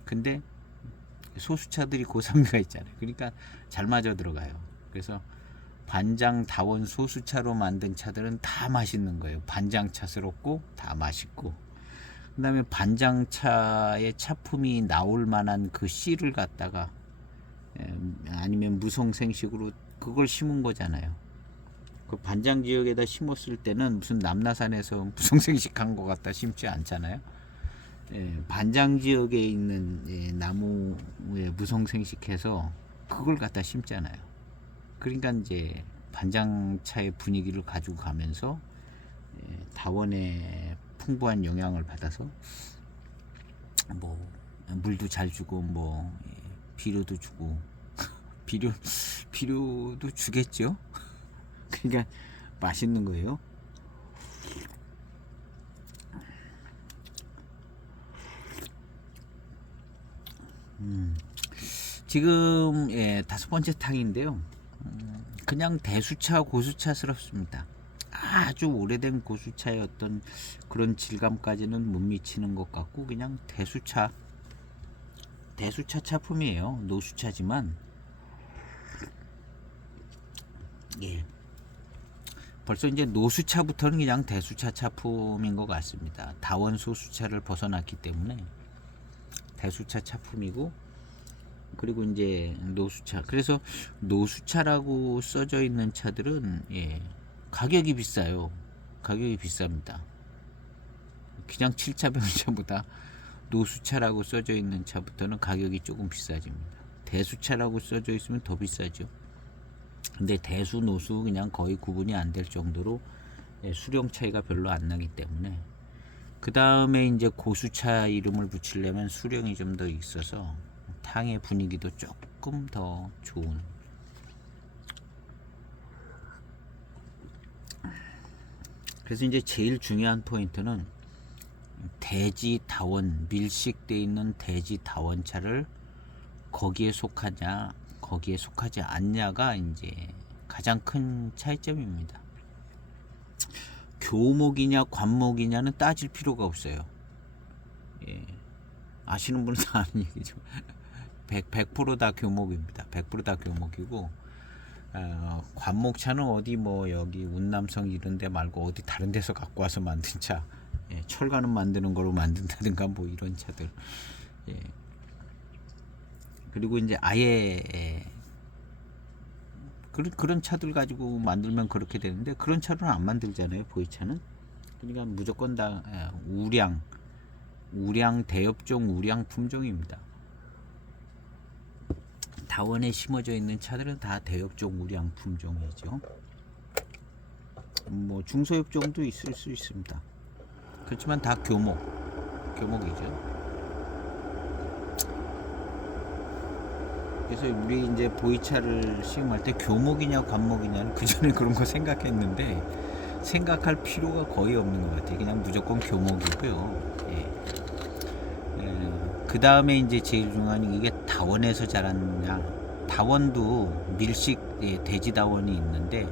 근데 소수차들이 고산미가 있잖아요. 그러니까 잘 맞아 들어가요. 그래서 반장 다원 소수차로 만든 차들은 다 맛있는 거예요. 반장차스럽고 다 맛있고. 그 다음에 반장차의 차품이 나올 만한 그 씨를 갖다가 아니면 무성생식으로 그걸 심은 거잖아요. 그 반장 지역에다 심었을 때는 무슨 남나산에서 무성생식한 것 같다 심지 않잖아요. 반장 지역에 있는 나무에 무성생식해서 그걸 갖다 심잖아요. 그러니까 이제 반장차의 분위기를 가지고 가면서 다원의 풍부한 영향을 받아서 뭐 물도 잘 주고 뭐 비료도 주고 비료도 주겠죠. 그러니까 맛있는 거예요. 지금 5번째 탕인데요. 그냥 대수차 고수차스럽습니다. 아주 오래된 고수차의 어떤 그런 질감까지는 못 미치는 것 같고 그냥 대수차 차품이에요. 노수차지만 벌써 이제 노수차부터는 그냥 대수차 차품인 것 같습니다. 다원 소수차를 벗어났기 때문에 대수차 차품이고, 그리고 이제 노수차. 그래서 노수차라고 써져 있는 차들은 가격이 비싸요. 가격이 비쌉니다. 그냥 7차 변차보다 노수차라고 써져 있는 차부터는 가격이 조금 비싸집니다. 대수차라고 써져 있으면 더 비싸죠. 근데 대수 노수 그냥 거의 구분이 안 될 정도로 수령 차이가 별로 안 나기 때문에, 그 다음에 이제 고수차 이름을 붙이려면 수령이 좀 더 있어서 탕의 분위기도 조금 더 좋은. 그래서 이제 제일 중요한 포인트는 대지 다원, 밀식돼 있는 대지 다원차를 거기에 속하냐 거기에 속하지 않냐가 이제 가장 큰 차이점입니다. 교목이냐 관목이냐는 따질 필요가 없어요. 예. 아시는 분은 다 아는 얘기죠. 100%다 교목입니다. 100%다 교목이고, 관목차는 어디 뭐 여기 운남성 이런 데 말고 어디 다른 데서 갖고 와서 만든 차, 예, 철가는 만드는 거로 만든다든가 뭐 이런 차들. 예. 그리고 이제 아예 그런 차들 가지고 만들면 그렇게 되는데 그런 차는 안 만들잖아요. 보이차는. 그러니까 무조건 다 우량 대엽종 우량 품종입니다. 다원에 심어져 있는 차들은 다 대엽종 우량 품종이죠. 뭐 중소엽종도 있을 수 있습니다. 그렇지만 다 교목이죠. 그래서 우리 이제 보이차를 시음할 때 교목이냐 관목이냐는 그전에 그런 거 생각했는데 생각할 필요가 거의 없는 것 같아요. 그냥 무조건 교목이고요. 예. 그 다음에 이제 제일 중요한 이게 다원에서 자랐느냐. 다원도 밀식 대지 다원이 있는데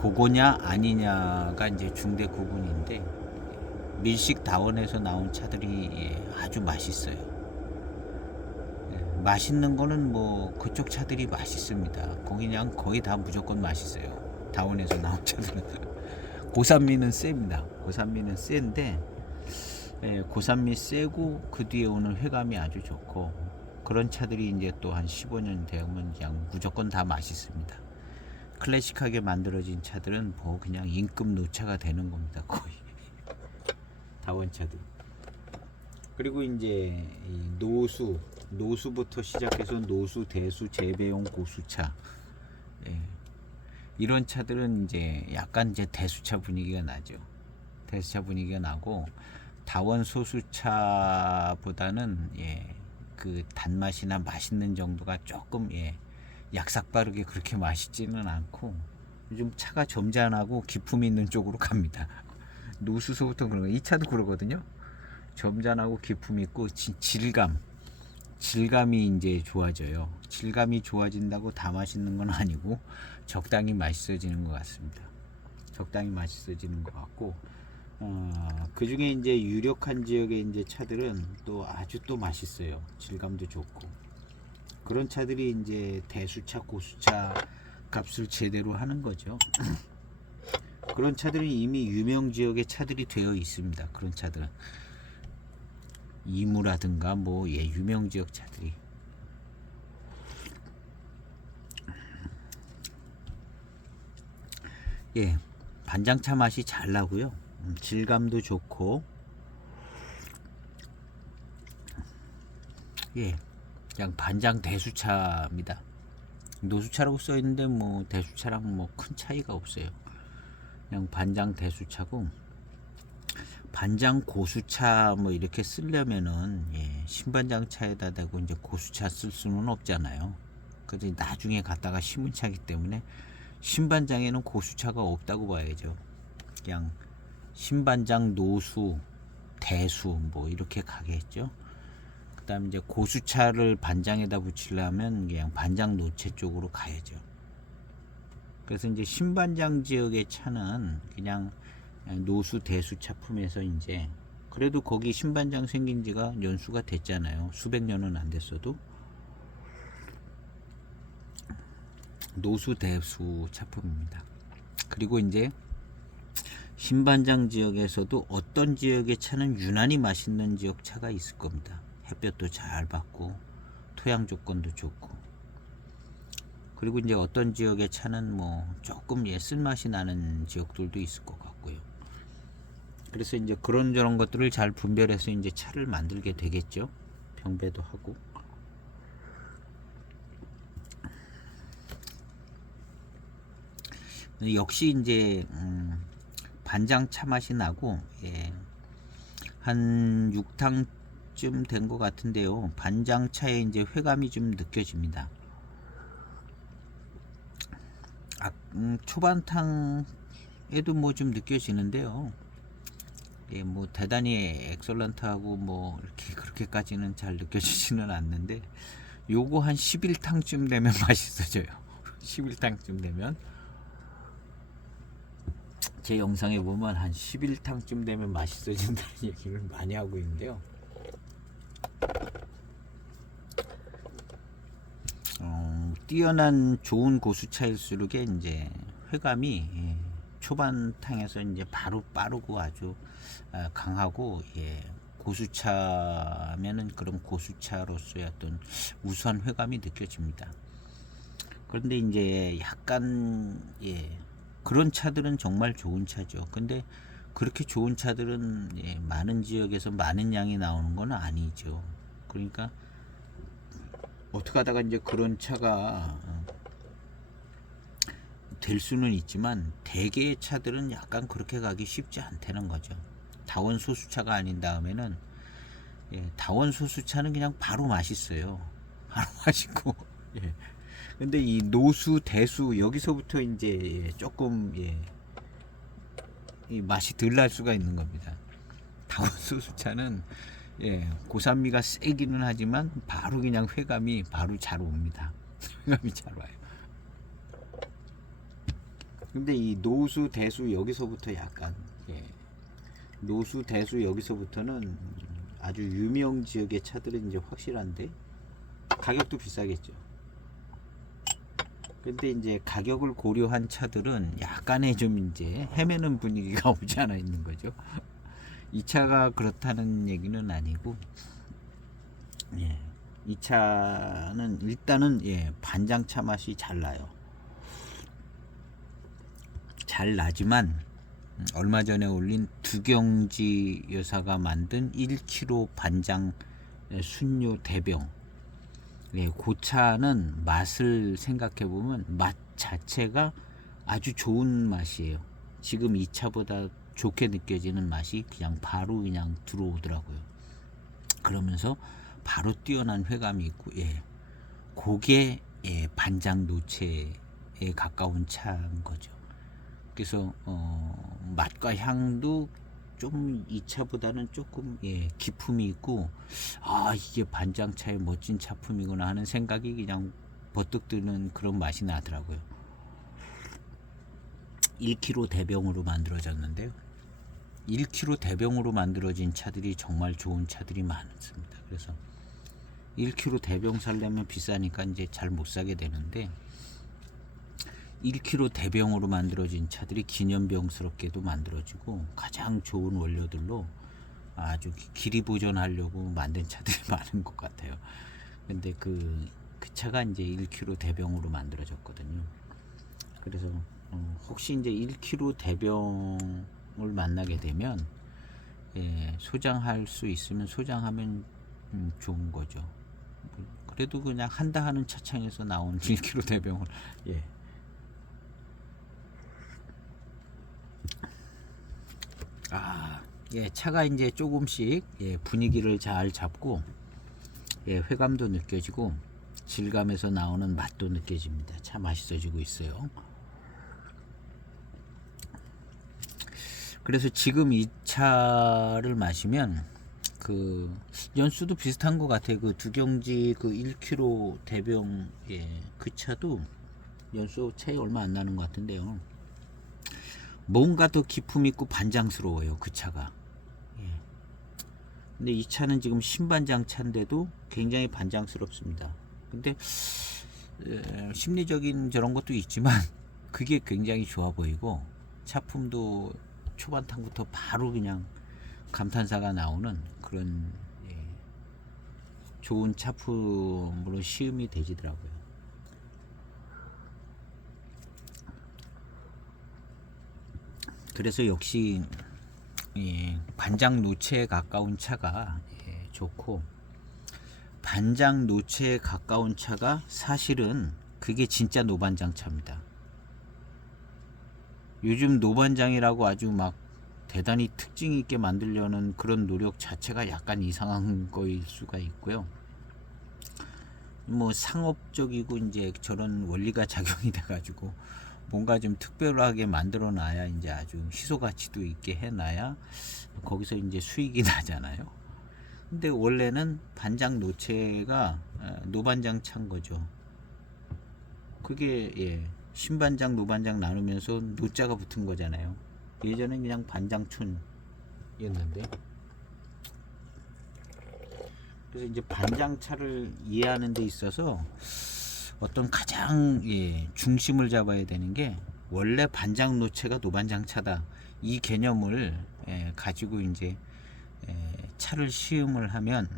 그거냐 아니냐가 이제 중대 구분인데 밀식 다원에서 나온 차들이 아주 맛있어요. 맛있는 거는 뭐 그쪽 차들이 맛있습니다. 그냥 거의 다 무조건 맛있어요. 다원에서 나온 차들은. 고산미는 셉니다. 고산미는 센데 고산미 세고 그 뒤에 오는 회감이 아주 좋고 그런 차들이 이제 또 한 15년 되면 그냥 무조건 다 맛있습니다. 클래식하게 만들어진 차들은 뭐 그냥 임금 노차가 되는 겁니다. 거의 다원 차들. 그리고 이제 이 노수부터 시작해서 노수, 대수, 재배용 고수차, 예. 이런 차들은 이제 약간 이제 대수차 분위기가 나죠. 대수차 분위기가 나고 다원 소수차보다는 그 단맛이나 맛있는 정도가 조금 약삭빠르게 그렇게 맛있지는 않고 요즘 차가 점잖하고 기품 있는 쪽으로 갑니다. 노수소부터 그런 거. 이 차도 그러거든요. 점잖하고 기품 있고 질감이 이제 좋아져요. 질감이 좋아진다고 다 맛있는 건 아니고 적당히 맛있어지는 것 같습니다. 적당히 맛있어지는 것 같고 그 중에 이제 유력한 지역의 이제 차들은 또 아주 또 맛있어요. 질감도 좋고 그런 차들이 이제 대수차, 고수차 값을 제대로 하는 거죠. 그런 차들은 이미 유명 지역의 차들이 되어 있습니다. 그런 차들은 이무라든가 뭐 유명 지역 차들이 반장차 맛이 잘 나고요. 질감도 좋고 그냥 반장 대수차입니다. 노수차라고 써 있는데 뭐 대수차랑 뭐 큰 차이가 없어요. 그냥 반장 대수차고 반장 고수차 뭐 이렇게 쓰려면은 신반장 차에다 대고 이제 고수차 쓸 수는 없잖아요. 그래서 나중에 갖다가 심은 차기 때문에 신반장에는 고수차가 없다고 봐야죠. 그냥 신반장, 노수, 대수 뭐 이렇게 가겠죠. 그다음에 이제 고수차를 반장에다 붙이려면 그냥 반장 노체 쪽으로 가야죠. 그래서 이제 신반장 지역의 차는 그냥 노수 대수 차품에서 이제 그래도 거기 신반장 생긴 지가 연수가 됐잖아요. 수백 년은 안 됐어도 노수 대수 차품입니다. 그리고 이제 신반장 지역에서도 어떤 지역의 차는 유난히 맛있는 지역 차가 있을 겁니다. 햇볕도 잘 받고 토양 조건도 좋고 그리고 이제 어떤 지역의 차는 뭐 조금 쓴맛이 나는 지역들도 있을 것 같고요. 그래서 이제 그런저런 것들을 잘 분별해서 이제 차를 만들게 되겠죠. 병배도 하고. 역시 이제 반장 차 맛이 나고 한 6탕쯤 된 것 같은데요. 반장 차에 이제 회감이 좀 느껴집니다. 초반탕에도 뭐 좀 느껴지는데요. 예, 뭐 대단히 엑설런트하고 뭐 이렇게 그렇게까지는 잘 느껴지지는 않는데 요거 한 11탕쯤 되면 맛있어져요. 11탕쯤 되면 제 영상에 보면 한 11탕쯤 되면 맛있어진다는 얘기를 많이 하고 있는데요. 뛰어난 좋은 고수차일수록 이제 회감이 초반 탕에서 이제 바로 빠르고 아주 강하고 고수차면은 그런 고수차로서의 어떤 우수한 회감이 느껴집니다. 그런데 이제 약간 그런 차들은 정말 좋은 차죠. 근데 그렇게 좋은 차들은 많은 지역에서 많은 양이 나오는 건 아니죠. 그러니까 어떻게 하다가 이제 그런 차가 될 수는 있지만 대개의 차들은 약간 그렇게 가기 쉽지 않다는 거죠. 다원 소수차가 아닌 다음에는 다원 소수차는 그냥 바로 맛있어요. 바로 맛있고 근데 이 노수 대수 여기서부터 이제 조금 이 맛이 덜 날 수가 있는 겁니다. 다원 소수차는 고산미가 세기는 하지만 바로 그냥 회감이 바로 잘 옵니다. 회감이 잘 와요. 근데 이 노수 대수 여기서부터 약간 노수 대수 여기서부터는 아주 유명 지역의 차들은 이제 확실한데 가격도 비싸겠죠. 근데 이제 가격을 고려한 차들은 약간의 좀 이제 헤매는 분위기가 오지 않아 있는 거죠. 이 차가 그렇다는 얘기는 아니고 이 차는 일단은 반장차 맛이 잘 나요. 잘 나지만 얼마 전에 올린 두경지 여사가 만든 1kg 반장 순료 대병 그 차는 맛을 생각해 보면 맛 자체가 아주 좋은 맛이에요. 지금 이 차보다 좋게 느껴지는 맛이 그냥 바로 그냥 들어오더라고요. 그러면서 바로 뛰어난 회감이 있고 그게 반장 노체에 가까운 차인 거죠. 그래서 맛과 향도 좀 이 차보다는 조금 기품이 있고 이게 반장차의 멋진 차품이구나 하는 생각이 그냥 버뜩 드는 그런 맛이 나더라고요. 1kg 대병으로 만들어졌는데요. 1kg 대병으로 만들어진 차들이 정말 좋은 차들이 많습니다. 그래서 1kg 대병 살려면 비싸니까 이제 잘 못 사게 되는데 1kg 대병으로 만들어진 차들이 기념병스럽게도 만들어지고 가장 좋은 원료들로 아주 길이 보존하려고 만든 차들이 많은 것 같아요. 근데 그 차가 이제 1kg 대병으로 만들어졌거든요. 그래서 혹시 이제 1kg 대병을 만나게 되면 소장할 수 있으면 소장하면 좋은 거죠. 그래도 그냥 한다 하는 차창에서 나온 1kg 대병을 차가 이제 조금씩 분위기를 잘 잡고 회감도 느껴지고 질감에서 나오는 맛도 느껴집니다. 참 맛있어지고 있어요. 그래서 지금 이 차를 마시면 그 연수도 비슷한 것 같아요. 그 두경지 그 1kg 대병 그 차도 연수 차이 얼마 안 나는 것 같은데요. 뭔가 더 기품 있고 반장스러워요, 그 차가. 근데 이 차는 지금 신반장 차인데도 굉장히 반장스럽습니다. 근데 심리적인 저런 것도 있지만 그게 굉장히 좋아 보이고 차품도 초반탕부터 바로 그냥 감탄사가 나오는 그런 좋은 차품으로 시음이 되지더라고요. 그래서 역시 반장 노체에 가까운 차가 좋고 반장 노체에 가까운 차가 사실은 그게 진짜 노반장 차입니다. 요즘 노반장이라고 아주 막 대단히 특징 있게 만들려는 그런 노력 자체가 약간 이상한 거일 수가 있고요. 뭐 상업적이고 이제 저런 원리가 작용이 돼가지고 뭔가 좀 특별하게 만들어 놔야 이제 아주 희소 가치도 있게 해 놔야 거기서 이제 수익이 나잖아요. 근데 원래는 반장 노체가 노반장 찬 거죠. 그게 신반장 노반장 나누면서 노자가 붙은 거잖아요. 예전엔 그냥 반장촌이었는데, 그래서 이제 반장차를 이해하는 데 있어서 어떤 가장 중심을 잡아야 되는 게 원래 반장 노체가 노반장차다, 이 개념을 가지고 이제 차를 시음을 하면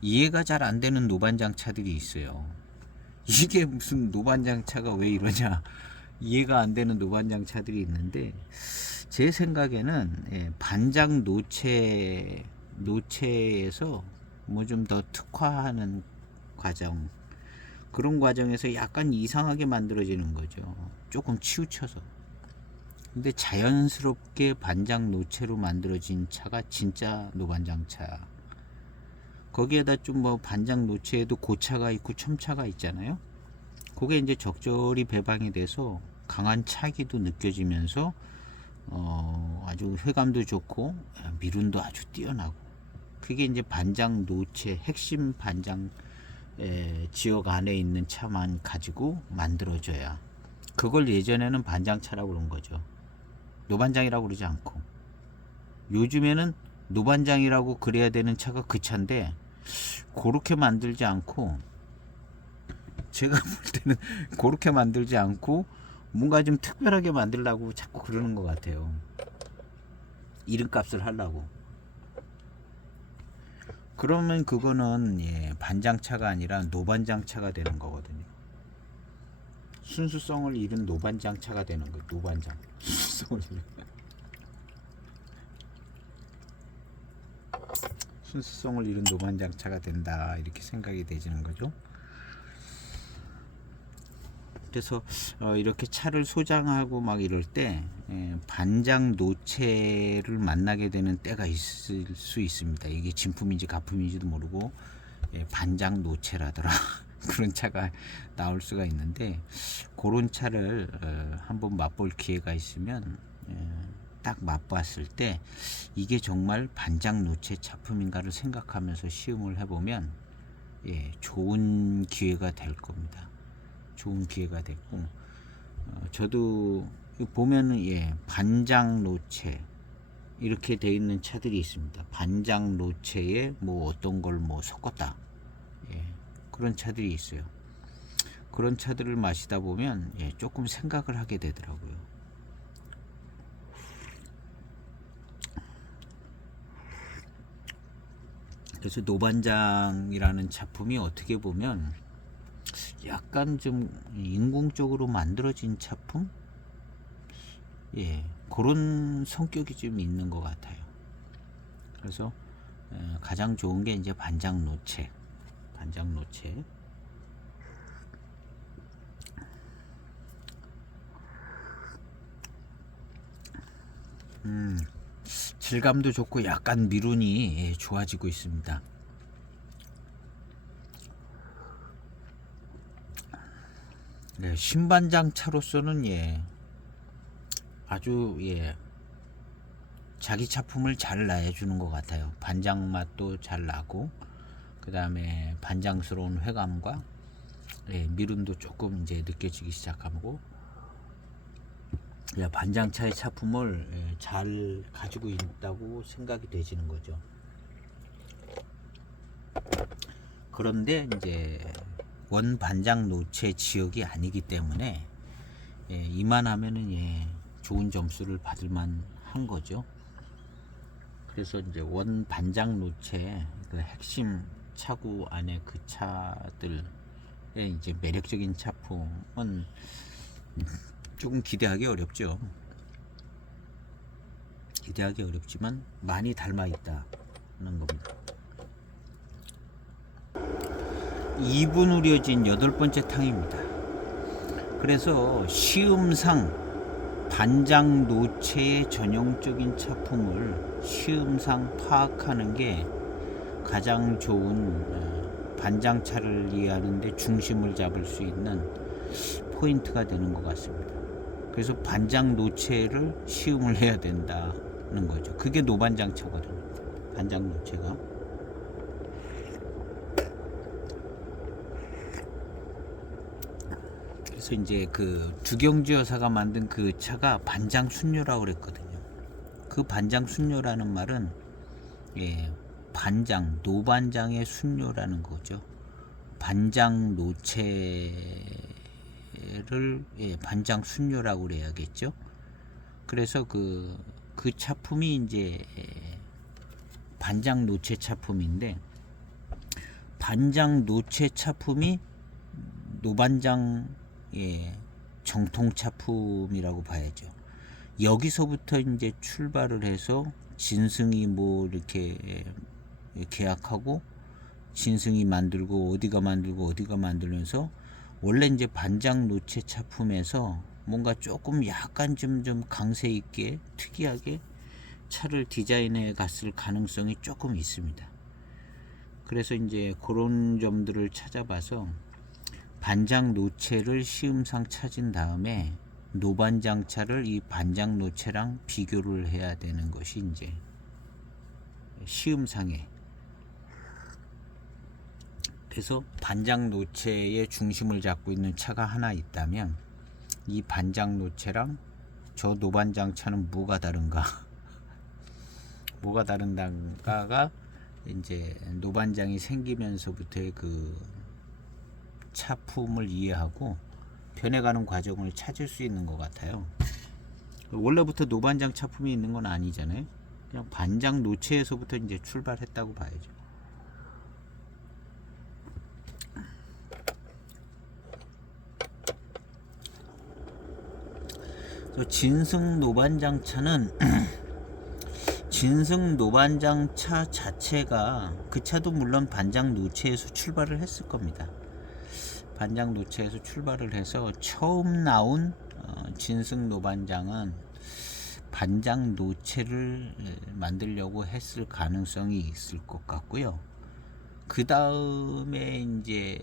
이해가 잘 안 되는 노반장차들이 있어요. 이게 무슨 노반장차가 왜 이러냐, 이해가 안 되는 노반장차들이 있는데, 제 생각에는 반장 노체에서 뭐 좀 더 특화하는 과정, 그런 과정에서 약간 이상하게 만들어지는 거죠. 조금 치우쳐서. 근데 자연스럽게 반장 노체로 만들어진 차가 진짜 노반장차. 거기에다 좀 뭐 반장 노체에도 고차가 있고 첨차가 있잖아요. 그게 이제 적절히 배방이 돼서 강한 차기도 느껴지면서 아주 회감도 좋고 미륜도 아주 뛰어나고, 그게 이제 반장 노체 핵심 반장 지역 안에 있는 차만 가지고 만들어져야, 그걸 예전에는 반장차라고 그런 거죠. 노반장이라고 그러지 않고. 요즘에는 노반장이라고 그래야 되는 차가 그 차인데 그렇게 만들지 않고, 제가 볼 때는 그렇게 만들지 않고 뭔가 좀 특별하게 만들려고 자꾸 그러는 것 같아요. 이름값을 하려고. 그러면 그거는 반장차가 아니라 노반장차가 되는 거거든요. 순수성을 잃은 노반장차가 되는 거예요. 노반장. 순수성을 잃은 노반장차가 된다, 이렇게 생각이 되지는 거죠. 그래서 이렇게 차를 소장하고 막 이럴 때 반장 노체를 만나게 되는 때가 있을 수 있습니다. 이게 진품인지 가품인지도 모르고 반장 노체라더라 그런 차가 나올 수가 있는데, 그런 차를 한번 맛볼 기회가 있으면 딱 맛봤을 때 이게 정말 반장 노체 차품인가를 생각하면서 시음을 해보면 좋은 기회가 될 겁니다. 좋은 기회가 됐고, 저도 보면은 반장 노체 이렇게 되어 있는 차들이 있습니다. 반장 노체에 뭐 어떤 걸 뭐 섞었다, 그런 차들이 있어요. 그런 차들을 마시다 보면 조금 생각을 하게 되더라고요. 그래서 노반장이라는 작품이 어떻게 보면 약간 좀 인공적으로 만들어진 작품? 그런 성격이 좀 있는 것 같아요. 그래서 가장 좋은 게 이제 반장 노체. 질감도 좋고 약간 미륜이 좋아지고 있습니다. 신반장 차로서는 아주 자기 차품을 잘 내주는 것 같아요. 반장 맛도 잘 나고, 그 다음에 반장스러운 회감과 미륜도 조금 이제 느껴지기 시작하고, 반장차의 차품을 잘 가지고 있다고 생각이 되지는 거죠. 그런데 이제 원 반장 노체 지역이 아니기 때문에 이만하면은 좋은 점수를 받을만 한 거죠. 그래서 이제 원 반장 노체 그 핵심 차구 안에 그 차들의 이제 매력적인 차품은 조금 기대하기 어렵죠. 기대하기 어렵지만 많이 닮아 있다는 겁니다. 2분 우려진 8번째 탕입니다. 그래서 시음상 반장 노체의 전형적인 차품을 시음상 파악하는 게 가장 좋은 반장차를 이해하는 데 중심을 잡을 수 있는 포인트가 되는 것 같습니다. 그래서 반장 노체를 시음을 해야 된다는 거죠. 그게 노반장차거든요. 반장 노체가. 그래서 이제 그 주경주 여사가 만든 그 차가 반장 순료라고 그랬거든요. 그 반장 순료라는 말은 반장, 노반장의 순료라는 거죠. 반장 노체를 반장 순료라고 그래야겠죠. 그래서 그 차품이 이제 반장 노체 차품인데, 반장 노체 차품이 노반장 정통 차품이라고 봐야죠. 여기서부터 이제 출발을 해서 진승이 뭐 이렇게 계약하고 진승이 만들고 어디가 만들면서 원래 이제 반장 노체 차품에서 뭔가 조금 약간 좀 강세 있게 특이하게 차를 디자인해 갔을 가능성이 조금 있습니다. 그래서 이제 그런 점들을 찾아봐서 반장 노체를 시음상 찾은 다음에 노반장 차를 이 반장 노체랑 비교를 해야 되는 것이 이제 시음상에. 그래서 반장 노체의 중심을 잡고 있는 차가 하나 있다면 이 반장 노체랑 저 노반장 차는 뭐가 다른가? 뭐가 다른가가 이제 노반장이 생기면서부터의 그 차품을 이해하고 변해가는 과정을 찾을 수 있는 것 같아요. 원래부터 노반장 차품이 있는 건 아니잖아요. 그냥 반장 노체에서부터 이제 출발했다고 봐야죠. 진승 노반장 차는 진승 노반장 차 자체가 그 차도 물론 반장 노체에서 출발을 했을 겁니다. 반장 노체에서 출발을 해서 처음 나온 진승 노반장은 반장 노체를 만들려고 했을 가능성이 있을 것 같고요. 그 다음에 이제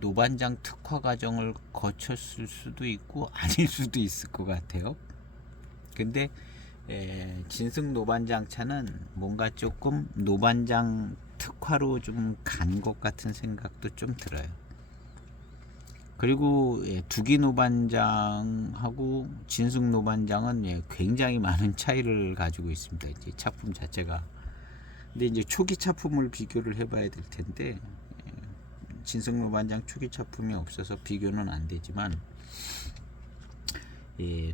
노반장 특화 과정을 거쳤을 수도 있고 아닐 수도 있을 것 같아요. 근데 진승 노반장 차는 뭔가 조금 노반장 특화로 좀 간 것 같은 생각도 좀 들어요. 그리고 두기 노반장하고 진승 노반장은 굉장히 많은 차이를 가지고 있습니다. 이제 차품 자체가. 근데 이제 초기 차품을 비교를 해봐야 될 텐데 진승 노반장 초기 차품이 없어서 비교는 안 되지만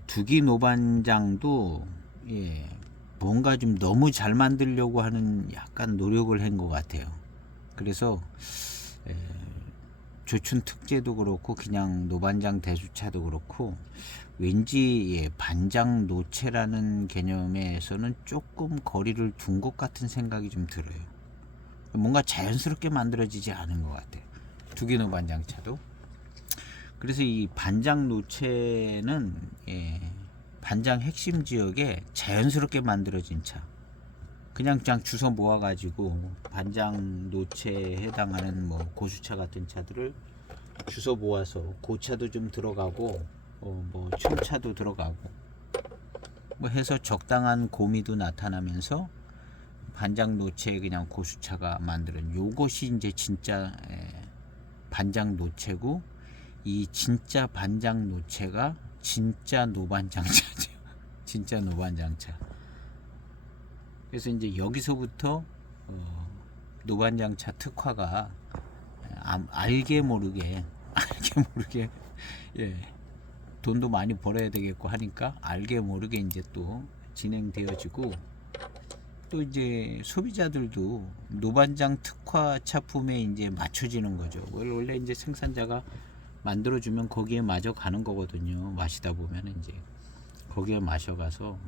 두기 노반장도 뭔가 좀 너무 잘 만들려고 하는 약간 노력을 한 것 같아요. 그래서 조춘 특제도 그렇고 그냥 노반장 대수차도 그렇고 왠지 반장 노체라는 개념에서는 조금 거리를 둔 것 같은 생각이 좀 들어요. 뭔가 자연스럽게 만들어지지 않은 것 같아요. 두기 노반장 차도. 그래서 이 반장 노체는 반장 핵심 지역에 자연스럽게 만들어진 차. 그냥 주워 모아가지고 반장 노체에 해당하는 뭐 고수차 같은 차들을 주워 모아서 고차도 좀 들어가고 뭐 춤차도 들어가고 뭐 해서 적당한 고미도 나타나면서 반장 노체에 그냥 고수차가 만드는 요것이 이제 진짜 반장 노체고, 이 진짜 반장 노체가 진짜 노반장차죠. 진짜 노반장차. 그래서 이제 여기서부터 노반장차 특화가 알게 모르게 돈도 많이 벌어야 되겠고 하니까 알게 모르게 이제 또 진행되어지고, 또 이제 소비자들도 노반장 특화 차품에 이제 맞춰지는 거죠. 원래 이제 생산자가 만들어주면 거기에 맞아 가는 거거든요. 마시다 보면 이제 거기에 마셔가서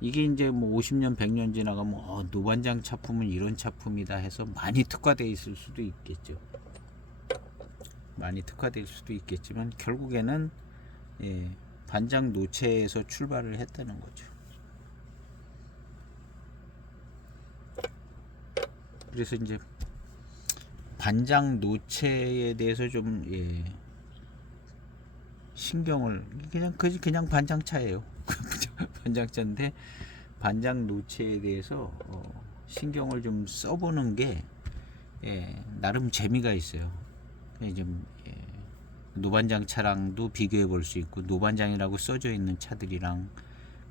이게 이제 뭐 50년 100년 지나가면 노반장 차품은 이런 차품이다 해서 많이 특화되어 있을 수도 있겠죠. 많이 특화될 수도 있겠지만 결국에는 반장 노체에서 출발을 했다는 거죠. 그래서 이제 반장 노체에 대해서 좀 신경을 그냥 반장차예요. 반장차인데 반장 노체에 대해서 신경을 좀 써보는 게 나름 재미가 있어요. 좀 노반장 차랑도 비교해 볼 수 있고 노반장이라고 써져 있는 차들이랑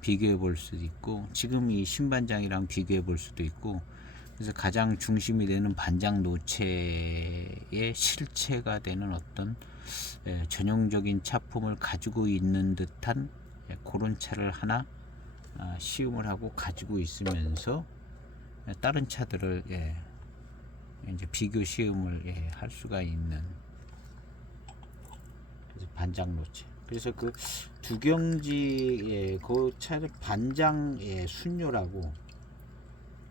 비교해 볼 수도 있고 지금 이 신반장이랑 비교해 볼 수도 있고 그래서 가장 중심이 되는 반장 노체의 실체가 되는 어떤 전형적인 차품을 가지고 있는 듯한 그런 차를 하나 시음을 하고 가지고 있으면서 다른 차들을 이제 비교 시음을 할 수가 있는 반장 노체. 그래서 그 두경지 그 차를 반장 순뇨라고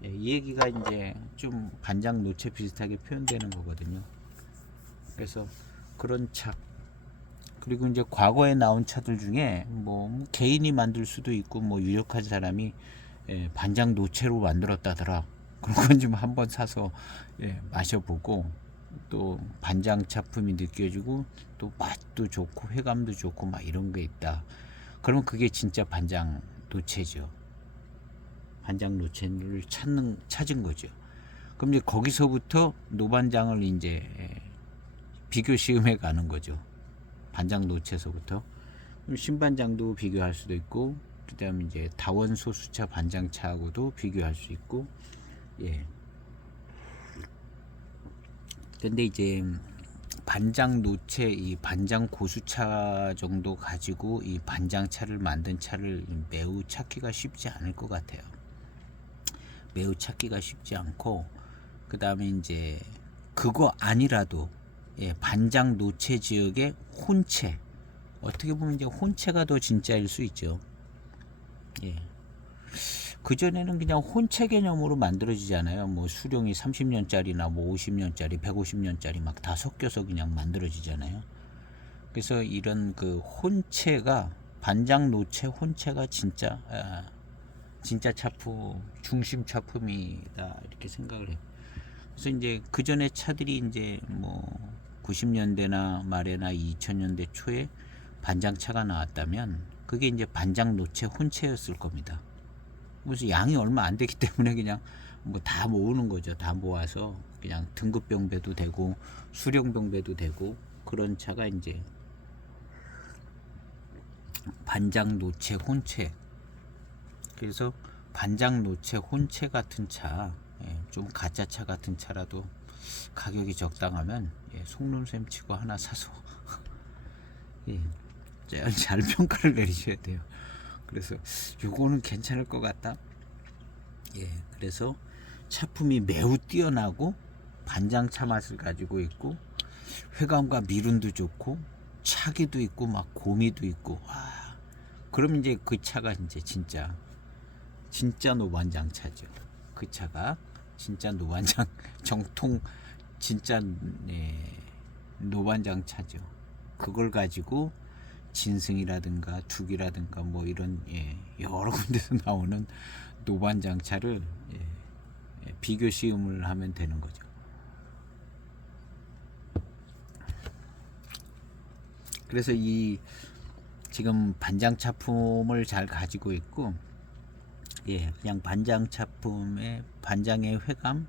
이 얘기가 이제 좀 반장 노체 비슷하게 표현되는 거거든요. 그래서 그런 차 그리고 이제 과거에 나온 차들 중에 뭐 개인이 만들 수도 있고 뭐 유력한 사람이 반장 노체로 만들었다더라. 그런 건 좀 한번 사서 마셔보고 또 반장 차품이 느껴지고 또 맛도 좋고 회감도 좋고 막 이런 게 있다. 그러면 그게 진짜 반장 노체죠. 반장 노체를 찾은 거죠. 그럼 이제 거기서부터 노반장을 이제 비교 시음해 가는 거죠. 반장 노체에서부터. 그럼 신반장도 비교할 수도 있고, 그다음에 이제 다원소 수차 반장차하고도 비교할 수 있고, 근데 이제 반장 노체, 이 반장 고수차 정도 가지고 이 반장차를 만든 차를 매우 찾기가 쉽지 않을 것 같아요. 매우 찾기가 쉽지 않고, 그 다음에 이제 그거 아니라도 반장 노체 지역의 혼체, 어떻게 보면 이제 혼체가 더 진짜일 수 있죠. 그 전에는 그냥 혼체 개념으로 만들어지잖아요. 뭐 수령이 30년짜리나 뭐 50년짜리, 150년짜리 막 다 섞여서 그냥 만들어지잖아요. 그래서 이런 그 혼체가 반장 노체 혼체가 진짜 차품 중심 차품이다 이렇게 생각을 해요. 그래서 이제 그 전에 차들이 이제 뭐 90년대나 말에나 2000년대 초에 반장차가 나왔다면 그게 이제 반장 노체 혼체였을 겁니다. 그래서 양이 얼마 안 되기 때문에 그냥 뭐 다 모으는 거죠. 다 모아서 그냥 등급 병배도 되고 수령 병배도 되고 그런 차가 이제 반장 노체 혼체. 그래서 반장 노체 혼체 같은 차, 좀 가짜 차 같은 차라도 가격이 적당하면 속눈샘 치고 하나 사서 잘 평가를 내리셔야 돼요. 그래서 요거는 괜찮을 것 같다. 그래서 차품이 매우 뛰어나고 반장차 맛을 가지고 있고 회감과 미륜도 좋고 차기도 있고 막 고미도 있고 그럼 이제 그 차가 이제 진짜 노반장 차죠. 그 차가 진짜 노반장 정통 진짜 노반장 차죠. 그걸 가지고 진승이라든가 둑이라든가 뭐 이런 여러 군데서 나오는 노반장차를 비교 시음을 하면 되는 거죠. 그래서 이 지금 반장차품을 잘 가지고 있고 그냥 반장차품의 반장의 회감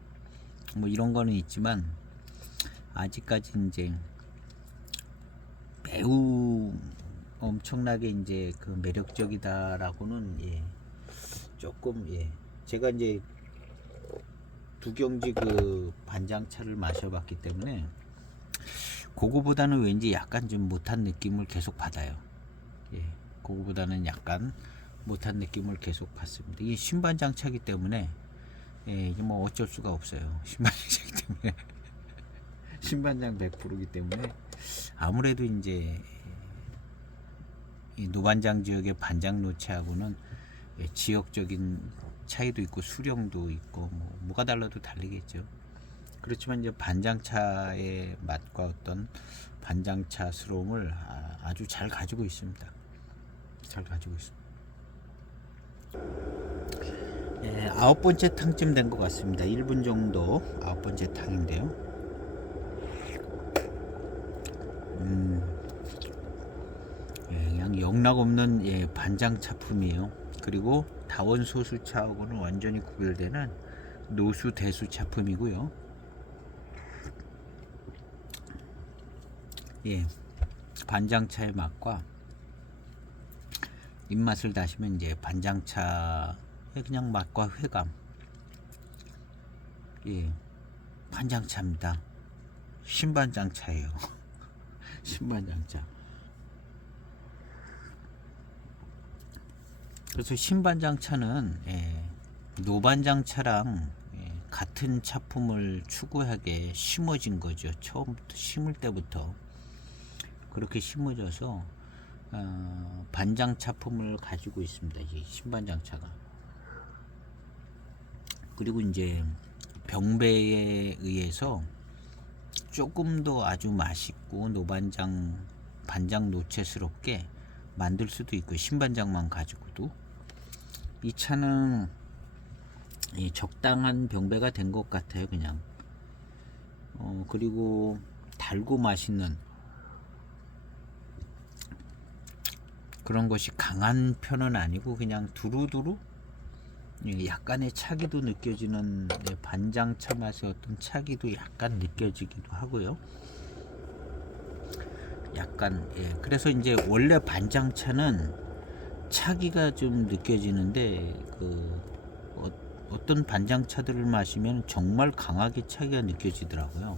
뭐 이런 거는 있지만 아직까지 이제 매우 엄청나게 이제 그 매력적이다라고는 조금 제가 이제 두경지 그 반장차를 마셔봤기 때문에 그거보다는 왠지 약간 좀 못한 느낌을 계속 받아요. 그거보다는 약간 못한 느낌을 계속 받습니다. 이게 신반장차기 때문에 뭐 어쩔 수가 없어요. 신반장차기 때문에 신반장 100%이기 때문에 아무래도 이제 이 노반장 지역의 반장 노체하고는 지역적인 차이도 있고 수령도 있고 뭐가 달라도 달리겠죠. 그렇지만 이제 반장차의 맛과 어떤 반장차스러움을 아주 잘 가지고 있습니다. 잘 가지고 있습니다. 9번째 탕쯤 된 것 같습니다. 1분 정도 9번째 탕인데요. 맥락 없는 반장 차품이에요. 그리고 다원 소수차하고는 완전히 구별되는 노수 대수 차품이고요. 반장차의 맛과 입맛을 다시면 이제 반장차의 그냥 맛과 회감. 반장차입니다. 신반장차예요. 신반장차. 그래서 신반장차는 노반장차랑 같은 차품을 추구하게 심어진 거죠. 처음부터 심을 때부터 그렇게 심어져서 반장 차품을 가지고 있습니다. 이 신반장차가. 그리고 이제 병배에 의해서 조금 더 아주 맛있고 반장 노체스럽게 만들 수도 있고, 신반장만 가지고도 이 차는 적당한 병배가 된 것 같아요. 그냥 그리고 달고 맛있는 그런 것이 강한 편은 아니고 그냥 두루두루 약간의 차기도 느껴지는 반장차 맛의 어떤 차기도 약간 느껴지기도 하고요. 약간 그래서 이제 원래 반장차는 차기가 좀 느껴지는데 어떤 반장차들을 마시면 정말 강하게 차기가 느껴지더라고요.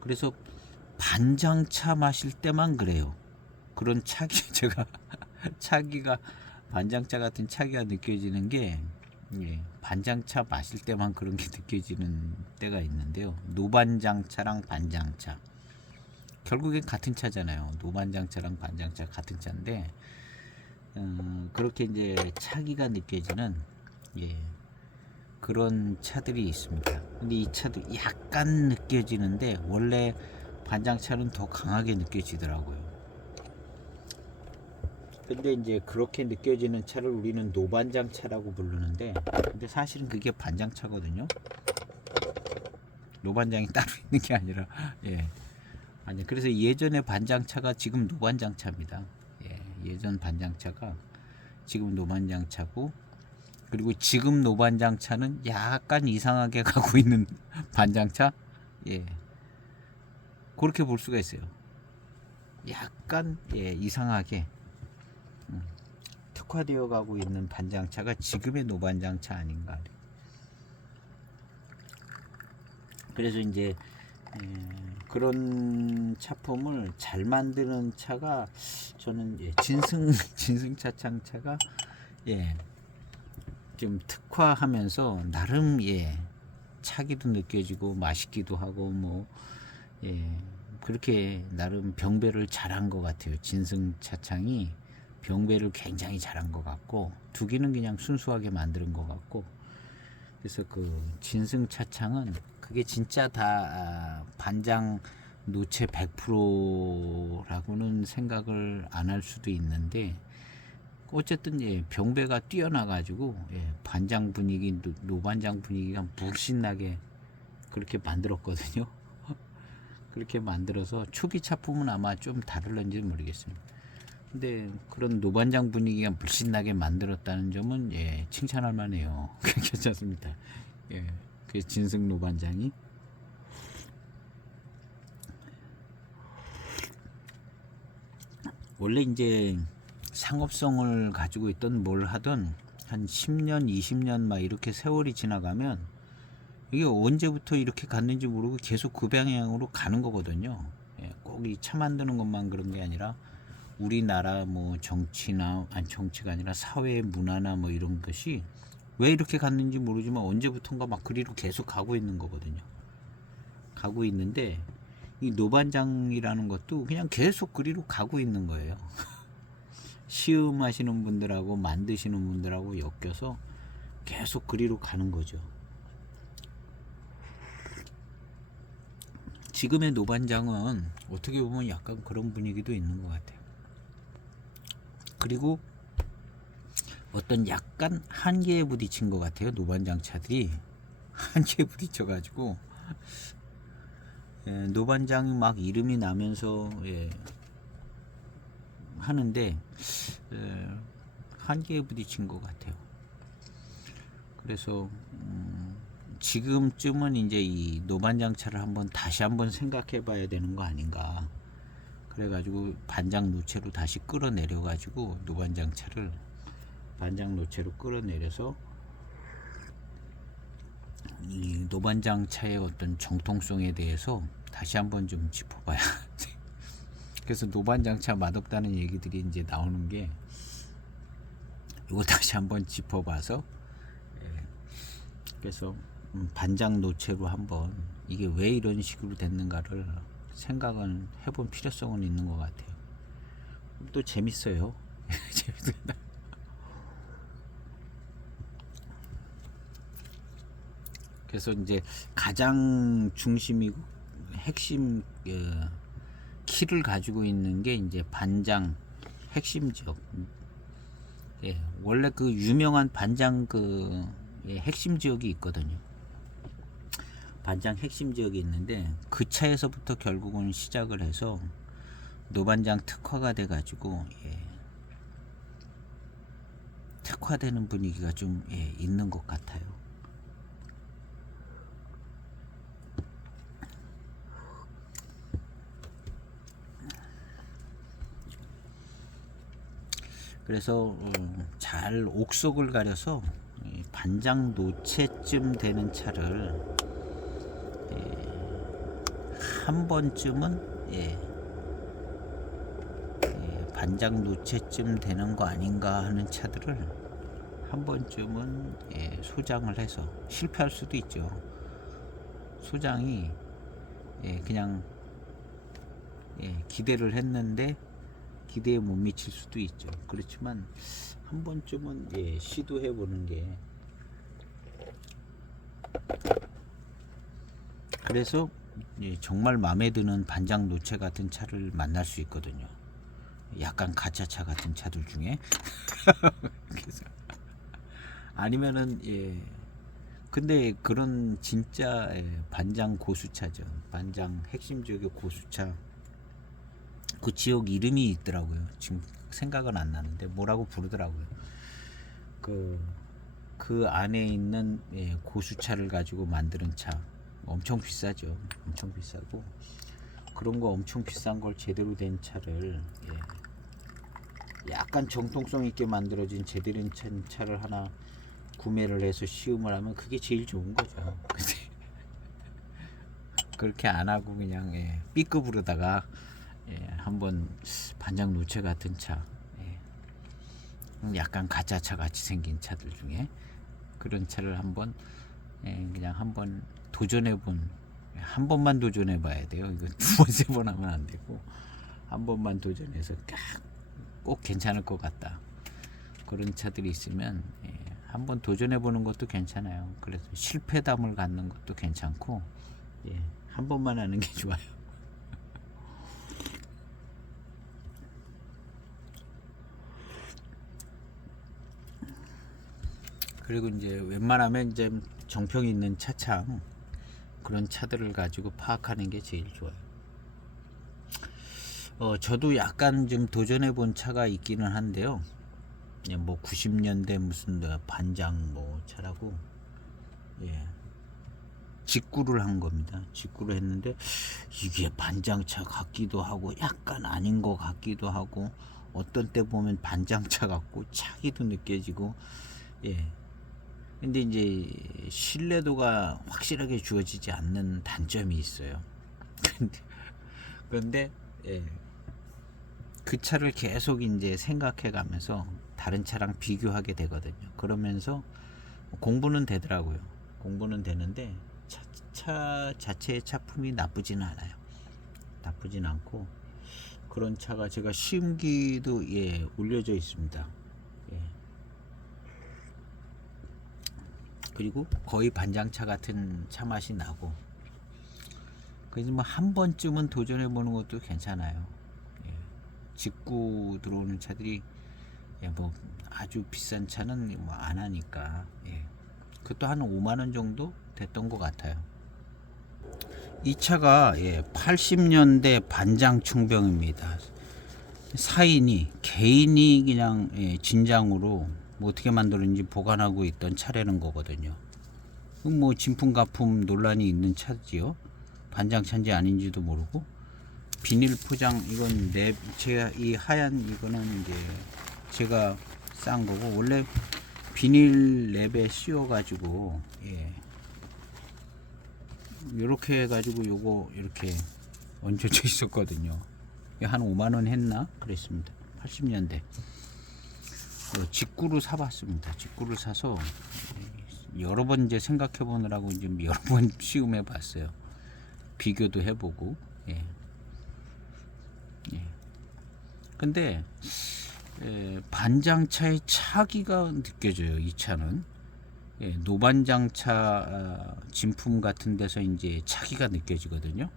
그래서 반장차 마실 때만 그래요. 그런 차기 제가 차기가 반장차 같은 차기가 느껴지는 게 반장차 마실 때만 그런 게 느껴지는 때가 있는데요. 노반장차랑 반장차 결국엔 같은 차잖아요. 노반장차랑 반장차 같은 차인데 그렇게 이제 차기가 느껴지는 그런 차들이 있습니다. 근데 이 차도 약간 느껴지는데 원래 반장차는 더 강하게 느껴지더라고요. 근데 이제 그렇게 느껴지는 차를 우리는 노반장차라고 부르는데, 근데 사실은 그게 반장차거든요. 노반장이 따로 있는 게 아니라 아니, 그래서 예전에 반장차가 지금 노반장차입니다. 예전 반장차가 지금 노반장차고, 그리고 지금 노반장차는 약간 이상하게 가고 있는 반장차. 그렇게 볼 수가 있어요. 약간 이상하게 특화되어 가고 있는 반장차가 지금의 노반장차 아닌가. 그래서 이제 그런 차품을 잘 만드는 차가 저는 진승차창차가 좀 특화하면서 나름 차기도 느껴지고 맛있기도 하고 그렇게 나름 병배를 잘한 것 같아요. 진승차창이 병배를 굉장히 잘한 것 같고, 두기는 그냥 순수하게 만드는 것 같고, 그래서 그 진승차창은 그게 진짜 다 반장 노체 100%라고는 생각을 안 할 수도 있는데, 어쨌든 병배가 뛰어나가지고 반장 분위기, 노반장 분위기가 물씬나게 그렇게 만들었거든요. 그렇게 만들어서 초기 차품은 아마 좀 다를런지 모르겠습니다. 근데 그런 노반장 분위기가 물씬나게 만들었다는 점은 칭찬할 만해요. 괜찮습니다. 그 진승 노반장이 원래 이제 상업성을 가지고 있던 뭘 하던 한 10년, 20년 막 이렇게 세월이 지나가면 이게 언제부터 이렇게 갔는지 모르고 계속 그 방향으로 가는 거거든요. 꼭 이 차 만드는 것만 그런 게 아니라 우리나라 뭐 정치나, 아니 정치가 아니라 사회 문화나 뭐 이런 것이 왜 이렇게 갔는지 모르지만 언제부턴가 막 그리로 계속 가고 있는 거거든요. 가고 있는데 이 노반장이라는 것도 그냥 계속 그리로 가고 있는 거예요. 시음하시는 분들하고 만드시는 분들하고 엮여서 계속 그리로 가는 거죠. 지금의 노반장은 어떻게 보면 약간 그런 분위기도 있는 것 같아요. 그리고 어떤 약간 한계에 부딪힌 것 같아요. 노반장 차들이 한계에 부딪혀가지고 노반장이 막 이름이 나면서 하는데 한계에 부딪힌 것 같아요. 그래서 지금쯤은 이제 이 노반장차를 다시 한번 생각해 봐야 되는 거 아닌가. 그래가지고 반장 노체로 다시 끌어내려가지고 노반장차를 반장 노체로 끌어내려서 이 노반장차의 어떤 정통성에 대해서 다시 한번 좀 짚어봐야. 그래서 노반장차 맛없다는 얘기들이 이제 나오는 게 이거 다시 한번 짚어봐서 그래서 반장 노체로 한번 이게 왜 이런 식으로 됐는가를 생각은 해본 필요성은 있는 것 같아요. 또 재밌어요. 재밌습니다. 그래서 이제 가장 중심이고 핵심 키를 가지고 있는 게 이제 반장 핵심 지역. 원래 그 유명한 반장 핵심 지역이 있거든요. 반장 핵심 지역이 있는데 그 차에서부터 결국은 시작을 해서 노반장 특화가 돼 가지고 특화되는 분위기가 좀 있는 것 같아요. 그래서 잘 옥석을 가려서 반장 노체쯤 되는 차를 한 번쯤은 반장 노체쯤 되는 거 아닌가 하는 차들을 한 번쯤은 소장을 해서 실패할 수도 있죠. 소장이 그냥 기대를 했는데 기대에 못 미칠 수도 있죠. 그렇지만 한 번쯤은 시도해 보는 게, 그래서 정말 마음에 드는 반장 노체 같은 차를 만날 수 있거든요. 약간 가짜차 같은 차들 중에. 그래서 아니면은 근데 그런 진짜 반장 고수차죠. 반장 핵심 지역의 고수차. 그 지역 이름이 있더라고요. 지금 생각은 안 나는데 뭐라고 부르더라고요. 그 안에 있는 고수차를 가지고 만드는 차 엄청 비싸죠. 엄청 비싸고 그런 거 엄청 비싼 걸 제대로 된 차를 약간 정통성 있게 만들어진 제대로 된 차를 하나 구매를 해서 시음을 하면 그게 제일 좋은 거죠. 그렇게 안 하고 그냥 B급으로다가 한번 반장 노체 같은 차, 약간 가짜차 같이 생긴 차들 중에 그런 차를 한번 그냥 한번 도전해본, 한 번만 도전해봐야 돼요. 이거 두 번, 세 번 하면 안 되고 한 번만 도전해서 꼭 괜찮을 것 같다. 그런 차들이 있으면 한번 도전해보는 것도 괜찮아요. 그래서 실패담을 갖는 것도 괜찮고 한 번만 하는 게 좋아요. 그리고 이제 웬만하면 이제 정평이 있는 차창 그런 차들을 가지고 파악하는 게 제일 좋아요. 저도 약간 좀 도전해 본 차가 있기는 한데요. 뭐 90년대 무슨 반장 차라고 직구를 한 겁니다. 직구를 했는데 이게 반장차 같기도 하고 약간 아닌 것 같기도 하고 어떤 때 보면 반장차 같고 차기도 느껴지고 근데 이제 신뢰도가 확실하게 주어지지 않는 단점이 있어요. 그런데 그 차를 계속 이제 생각해 가면서 다른 차랑 비교하게 되거든요. 그러면서 공부는 되더라고요. 공부는 되는데 차 자체의 차품이 나쁘지는 않아요. 나쁘진 않고 그런 차가 제가 시음기도 올려져 있습니다. 그리고 거의 반장차 같은 차 맛이 나고 그래서 뭐 한 번쯤은 도전해 보는 것도 괜찮아요. 직구 들어오는 차들이 뭐 아주 비싼 차는 뭐 안 하니까 그것도 한 5만 원 정도 됐던 것 같아요. 이 차가 80년대 반장 충병입니다. 사인이 개인이 그냥 진장으로 뭐 어떻게 만들었는지 보관하고 있던 차라는 거거든요. 뭐 진품 가품 논란이 있는 차지요. 반장차인지 아닌지도 모르고 비닐 포장 이건 제가 이 하얀 이거는 이제 제가 싼 거고 원래 비닐 랩에 씌워 가지고 요렇게 해 가지고 요거 이렇게 얹혀져 있었거든요. 한 5만원 했나 그랬습니다. 80년대 직구로 사봤습니다. 직구를 사서 여러 번 이제 생각해 보느라고 이제 여러 번 시음해 봤어요. 비교도 해보고 근데 반장차의 차기가 느껴져요. 이 차는 노반장차 진품 같은 데서 이제 차기가 느껴지거든요.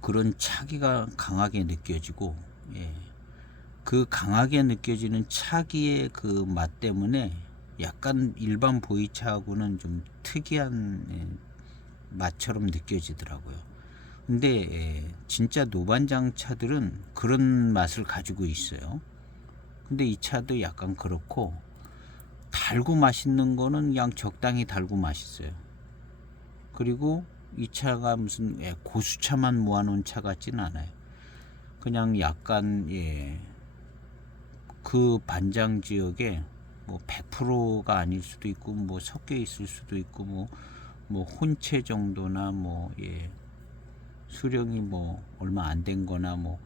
그런 차기가 강하게 느껴지고 그 강하게 느껴지는 차기의 그 맛 때문에 약간 일반 보이차하고는 좀 특이한 맛처럼 느껴지더라고요. 근데 진짜 노반장 차들은 그런 맛을 가지고 있어요. 근데 이 차도 약간 그렇고 달고 맛있는 거는 그냥 적당히 달고 맛있어요. 그리고 이 차가 무슨 고수차만 모아놓은 차 같지는 않아요. 그냥 약간 그 반장 지역에 뭐 100%가 아닐 수도 있고 뭐 섞여 있을 수도 있고 뭐 혼채 정도나 수령이 뭐 얼마 안 된 거나 뭐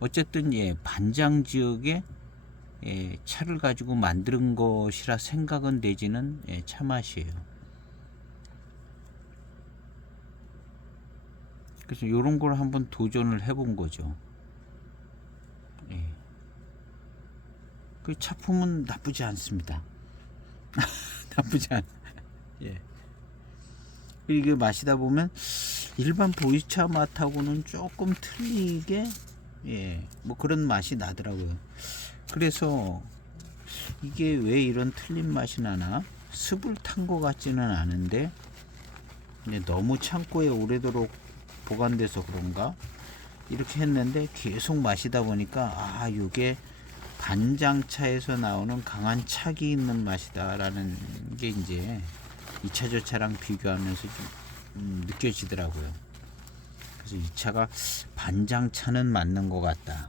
어쨌든 반장 지역에 차를 가지고 만든 것이라 생각은 되지는 차 맛이에요. 그래서 이런 걸 한번 도전을 해본 거죠. 그 차품은 나쁘지 않습니다. 나쁘지 않. 이게 마시다 보면 일반 보이차 맛하고는 조금 틀리게 뭐 그런 맛이 나더라고요. 그래서 이게 왜 이런 틀린 맛이 나나? 습을 탄 것 같지는 않은데 너무 창고에 오래도록 보관돼서 그런가? 이렇게 했는데 계속 마시다 보니까 이게 반장차에서 나오는 강한 차기 있는 맛이다라는 게 이제 2차 저차랑 비교하면서 좀 느껴지더라고요. 그래서 이 차가 반장차는 맞는 것 같다.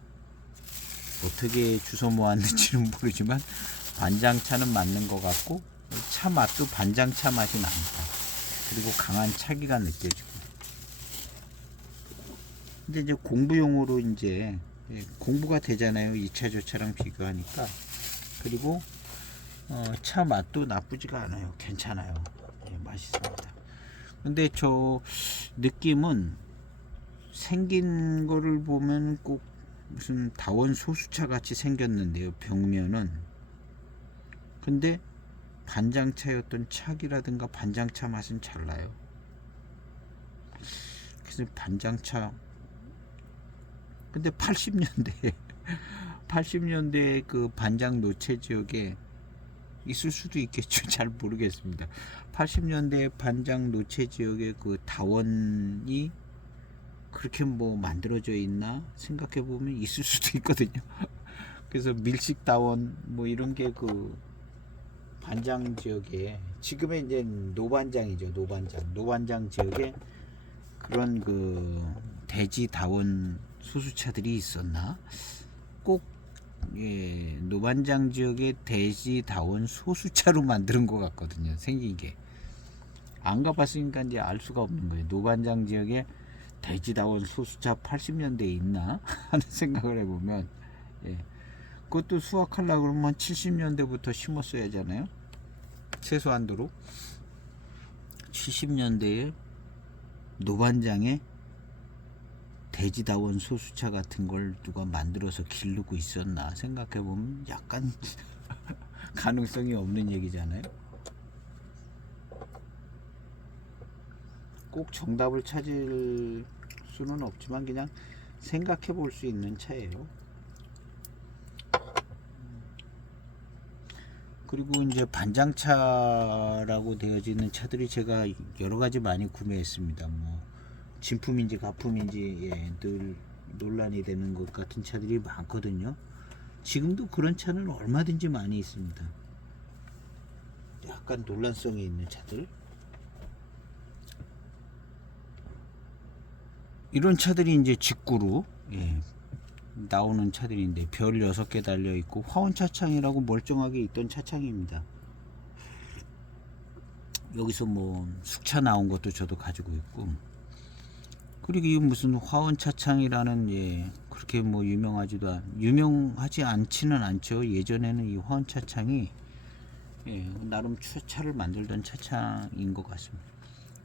어떻게 주워 모았는지는 모르지만 반장차는 맞는 것 같고 차 맛도 반장차 맛이 납니다. 그리고 강한 차기가 느껴지고. 근데 이제 공부용으로 이제 공부가 되잖아요. 2차 저차랑 비교하니까. 그리고 차 맛도 나쁘지가 않아요. 괜찮아요. 맛있습니다. 근데 저 느낌은 생긴 거를 보면 꼭 무슨 다원 소수차 같이 생겼는데요. 벽면은. 근데 반장차였던 차기라든가 반장차 맛은 잘 나요. 그래서 반장차 근데 80년대에 그 반장 노체 지역에 있을 수도 있겠죠. 잘 모르겠습니다. 80년대 반장 노체 지역에 그 다원이 그렇게 뭐 만들어져 있나 생각해 보면 있을 수도 있거든요. 그래서 밀식 다원 뭐 이런 게 그 반장 지역에 지금의 이제 노반장이죠. 노반장 지역에 그런 그 대지 다원 소수차들이 있었나? 꼭 노반장 지역의 대지 다원 소수차로 만드는 것 같거든요. 생긴 게. 안 가봤으니까 이제 알 수가 없는 거예요. 노반장 지역에 대지 다원 소수차 80년대에 있나? 하는 생각을 해보면 그것도 수확하려고 그러면 70년대부터 심었어야 하잖아요. 최소한도로 70년대에 노반장에 대지다원 소수차 같은 걸 누가 만들어서 기르고 있었나 생각해보면 약간 가능성이 없는 얘기잖아요. 꼭 정답을 찾을 수는 없지만 그냥 생각해 볼 수 있는 차예요. 그리고 이제 반장차라고 되어져 있는 차들이 제가 여러 가지 많이 구매했습니다. 뭐 진품인지 가품인지 늘 논란이 되는 것 같은 차들이 많거든요. 지금도 그런 차는 얼마든지 많이 있습니다. 약간 논란성이 있는 차들. 이런 차들이 이제 직구로 나오는 차들인데 별 6개 달려 있고 화원 차창이라고 멀쩡하게 있던 차창입니다. 여기서 뭐 숙차 나온 것도 저도 가지고 있고, 그리고 이 무슨 화원 차창이라는 그렇게 뭐 유명하지 않지는 않죠. 예전에는 이 화원 차창이 나름 차를 만들던 차창인 것 같습니다.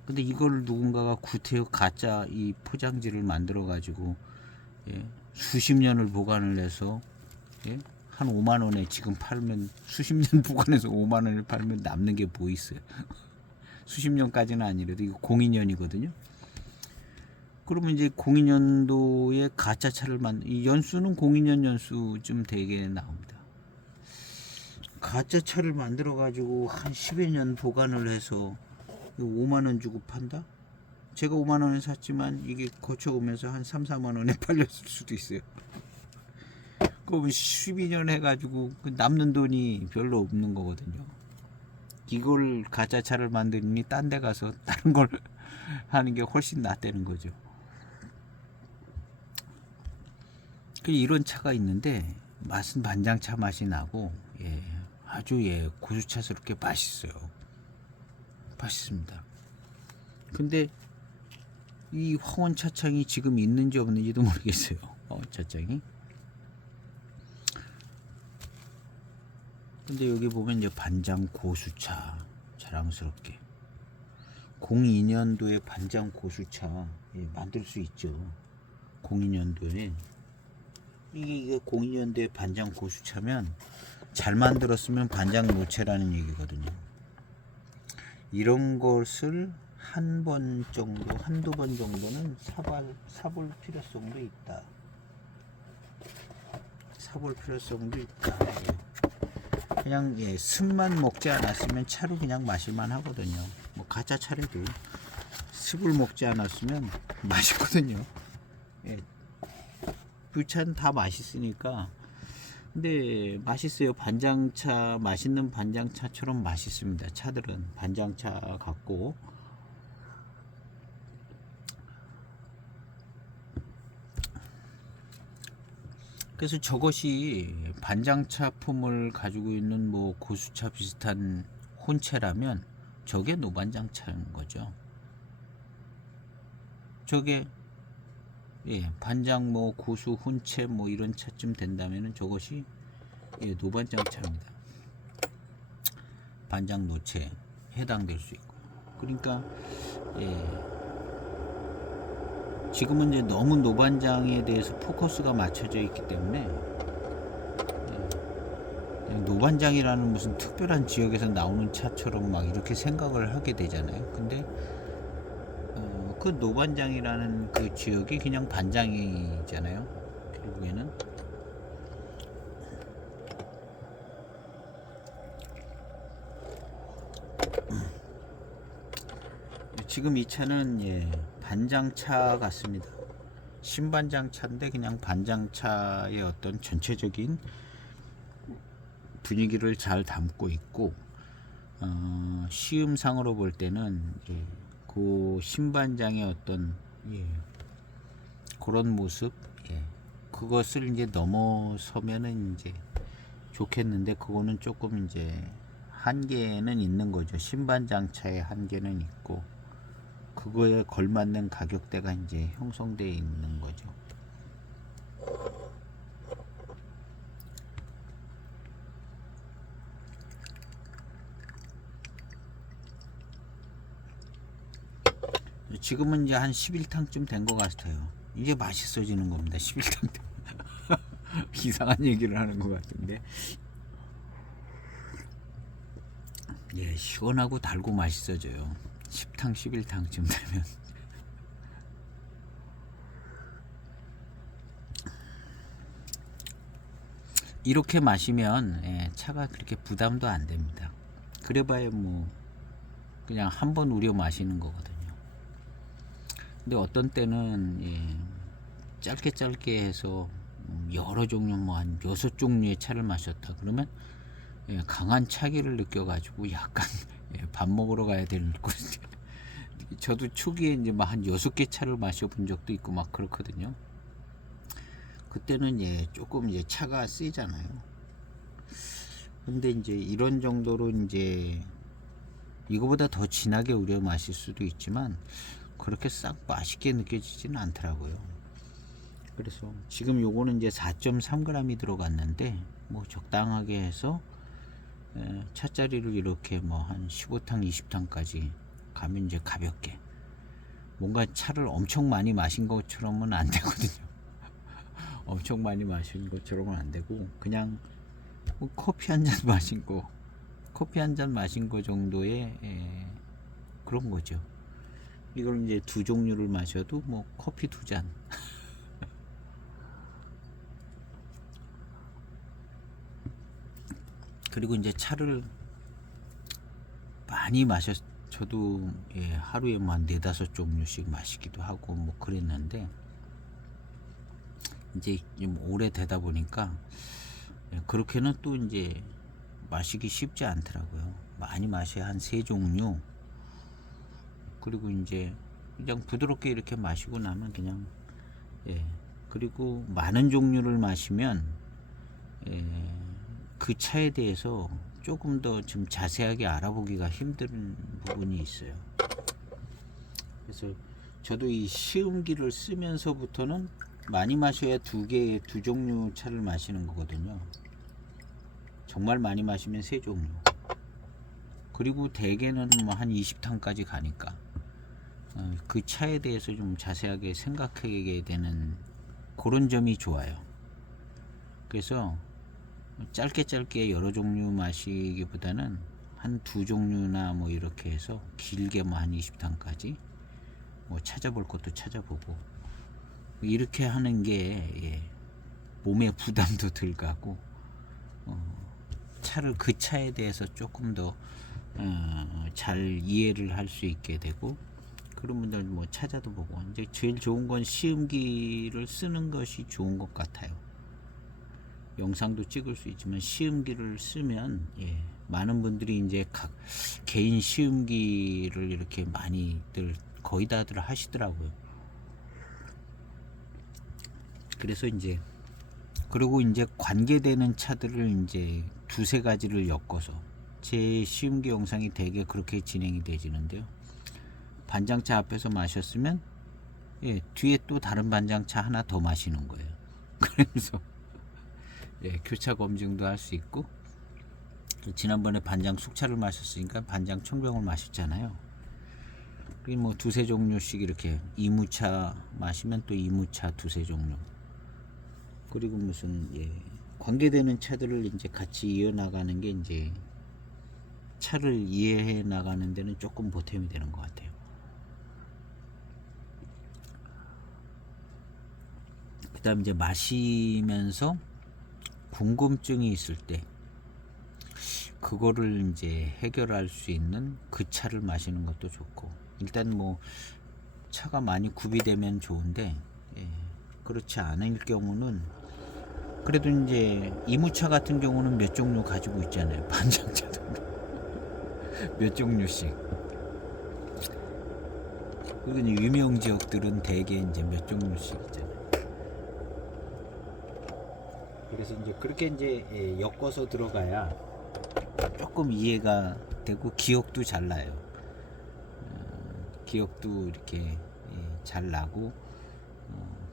근데 이걸 누군가가 구태여 가짜 이 포장지를 만들어 가지고 수십 년을 보관을 해서 한 5만 원에 지금 팔면, 수십 년 보관해서 5만 원을 팔면 남는 게 뭐 있어요. 수십 년까지는 아니라도 이거 02년이거든요. 그러면 이제 02년도에 가짜 차를 이 연수는 02년 연수쯤 되게 나옵니다. 가짜 차를 만들어 가지고 한 10여 년 보관을 해서 5만 원 주고 판다? 제가 5만 원에 샀지만 이게 거쳐오면서 한 3, 4만 원에 팔렸을 수도 있어요. 그러면 12년 해가지고 남는 돈이 별로 없는 거거든요. 이걸 가짜 차를 만드니 딴 데 가서 다른 걸 하는 게 훨씬 낫다는 거죠. 이런 차가 있는데 맛은 반장차 맛이 나고 아주 고수차스럽게 맛있어요. 맛있습니다. 근데 이 황원 차창이 지금 있는지 없는지도 모르겠어요. 차창이. 근데 여기 보면 이제 반장 고수차 자랑스럽게 02년도에 반장 고수차 만들 수 있죠. 02년도에 이게 02년도에 반장 고수차면 잘 만들었으면 반장 노체라는 얘기거든요. 이런 것을 한두 번 정도는 사볼 필요성도 있다. 사볼 필요성도 있다. 그냥 습만 먹지 않았으면 차로 그냥 마실만 하거든요. 뭐 가짜 차라도 습을 먹지 않았으면 맛있거든요. 그 차는 다 맛있으니까. 근데 맛있어요. 반장차, 맛있는 반장차처럼 맛있습니다. 차들은 반장차 같고. 그래서 저것이 반장차 품을 가지고 있는 뭐 고수차 비슷한 혼체라면 저게 노반장차인 거죠. 저게 반장 뭐 고수 혼체 뭐 이런 차쯤 된다면은 저것이 노반장차입니다. 반장 노체 해당될 수 있고. 그러니까 지금은 이제 너무 노반장에 대해서 포커스가 맞춰져 있기 때문에 노반장이라는 무슨 특별한 지역에서 나오는 차처럼 막 이렇게 생각을 하게 되잖아요. 근데 그 노반장이라는 그 지역이 그냥 반장이잖아요. 결국에는. 지금 이 차는 반장차 같습니다. 신반장차인데 그냥 반장차의 어떤 전체적인 분위기를 잘 담고 있고, 시음상으로 볼 때는 그 신반장의 어떤 그런 모습, 그것을 이제 넘어서면은 이제 좋겠는데, 그거는 조금 이제 한계는 있는 거죠. 신반장차의 한계는 있고, 그거에 걸맞는 가격대가 이제 형성되어 있는 거죠. 지금은 이제 한 11탕쯤 된 것 같아요. 이제 맛있어지는 겁니다. 11탕 이상한 얘기를 하는 것 같은데, 시원하고 달고 맛있어져요. 10탕 11탕쯤 되면. 이렇게 마시면 차가 그렇게 부담도 안 됩니다. 그래봐야 뭐 그냥 한번 우려 마시는 거거든요. 근데 어떤 때는 짧게 해서 여러 종류 뭐 한 6종류의 차를 마셨다 그러면 강한 차기를 느껴가지고 약간 밥 먹으러 가야 되는 곳. 저도 초기에 이제 막 한 6개 차를 마셔본 적도 있고 막 그렇거든요. 그때는 조금 차가 세잖아요. 근데 이제 이런 정도로 이제 이거보다 더 진하게 우려 마실 수도 있지만 그렇게 싹 맛있게 느껴지지는 않더라고요. 그래서 지금 요거는 이제 4.3g이 들어갔는데 뭐 적당하게 해서 차짜리를 이렇게 뭐 한 15탕 20탕까지 가면 이제 가볍게, 뭔가 차를 엄청 많이 마신 것처럼은 안 되거든요. 엄청 많이 마신 것처럼은 안 되고 그냥 뭐 커피 한 잔 마신 거 정도의 그런 거죠. 이걸 이제 두 종류를 마셔도 뭐 커피 두 잔. 그리고 이제 차를 많이 저도 하루에 뭐 한 4-5종류씩 마시기도 하고 뭐 그랬는데 이제 좀 오래되다 보니까 그렇게는 또 이제 마시기 쉽지 않더라고요. 많이 마셔야 한 3종류. 그리고 이제 그냥 부드럽게 이렇게 마시고 나면 그냥 그리고 많은 종류를 마시면 그 차에 대해서 조금 더 좀 자세하게 알아보기가 힘든 부분이 있어요. 그래서 저도 이 시음기를 쓰면서부터는 많이 마셔야 두 종류 차를 마시는 거거든요. 정말 많이 마시면 3종류. 그리고 대개는 뭐 한 20탕까지 가니까 그 차에 대해서 좀 자세하게 생각하게 되는 그런 점이 좋아요. 그래서 짧게 여러 종류 마시기보다는 한 2종류나 뭐 이렇게 해서 길게 뭐 한 20탕까지 뭐 찾아볼 것도 찾아보고 이렇게 하는 게 몸에 부담도 덜 가고 그 차에 대해서 조금 더 잘 이해를 할 수 있게 되고, 그런 분들 뭐 찾아도 보고 이제 제일 좋은 건 시음기를 쓰는 것이 좋은 것 같아요. 영상도 찍을 수 있지만 시음기를 쓰면 많은 분들이 이제 각 개인 시음기를 이렇게 많이들 거의 다들 하시더라고요. 그래서 이제 그리고 이제 관계되는 차들을 이제 2-3가지를 엮어서 제 시음기 영상이 대개 그렇게 진행이 되지는데요. 반장차 앞에서 마셨으면 뒤에 또 다른 반장차 하나 더 마시는 거예요. 그래서 교차 검증도 할 수 있고, 지난번에 반장 숙차를 마셨으니까 반장 청병을 마셨잖아요. 그리고 뭐 2-3종류씩 이렇게 이무차 마시면 또 이무차 2-3종류, 그리고 무슨 관계되는 차들을 이제 같이 이어나가는 게 이제 차를 이해해 나가는 데는 조금 보탬이 되는 것 같아요. 그 다음 이제 마시면서 궁금증이 있을 때 그거를 이제 해결할 수 있는 그 차를 마시는 것도 좋고, 일단 뭐 차가 많이 구비되면 좋은데 그렇지 않을 경우는 그래도 이제 이무차 같은 경우는 몇 종류 가지고 있잖아요. 반장차도 몇 종류씩. 그리고 이제 유명 지역들은 대개 이제 몇 종류씩 있잖아요. 그래서 이제 그렇게 이제 엮어서 들어가야 조금 이해가 되고 기억도 잘 나요. 기억도 이렇게 잘 나고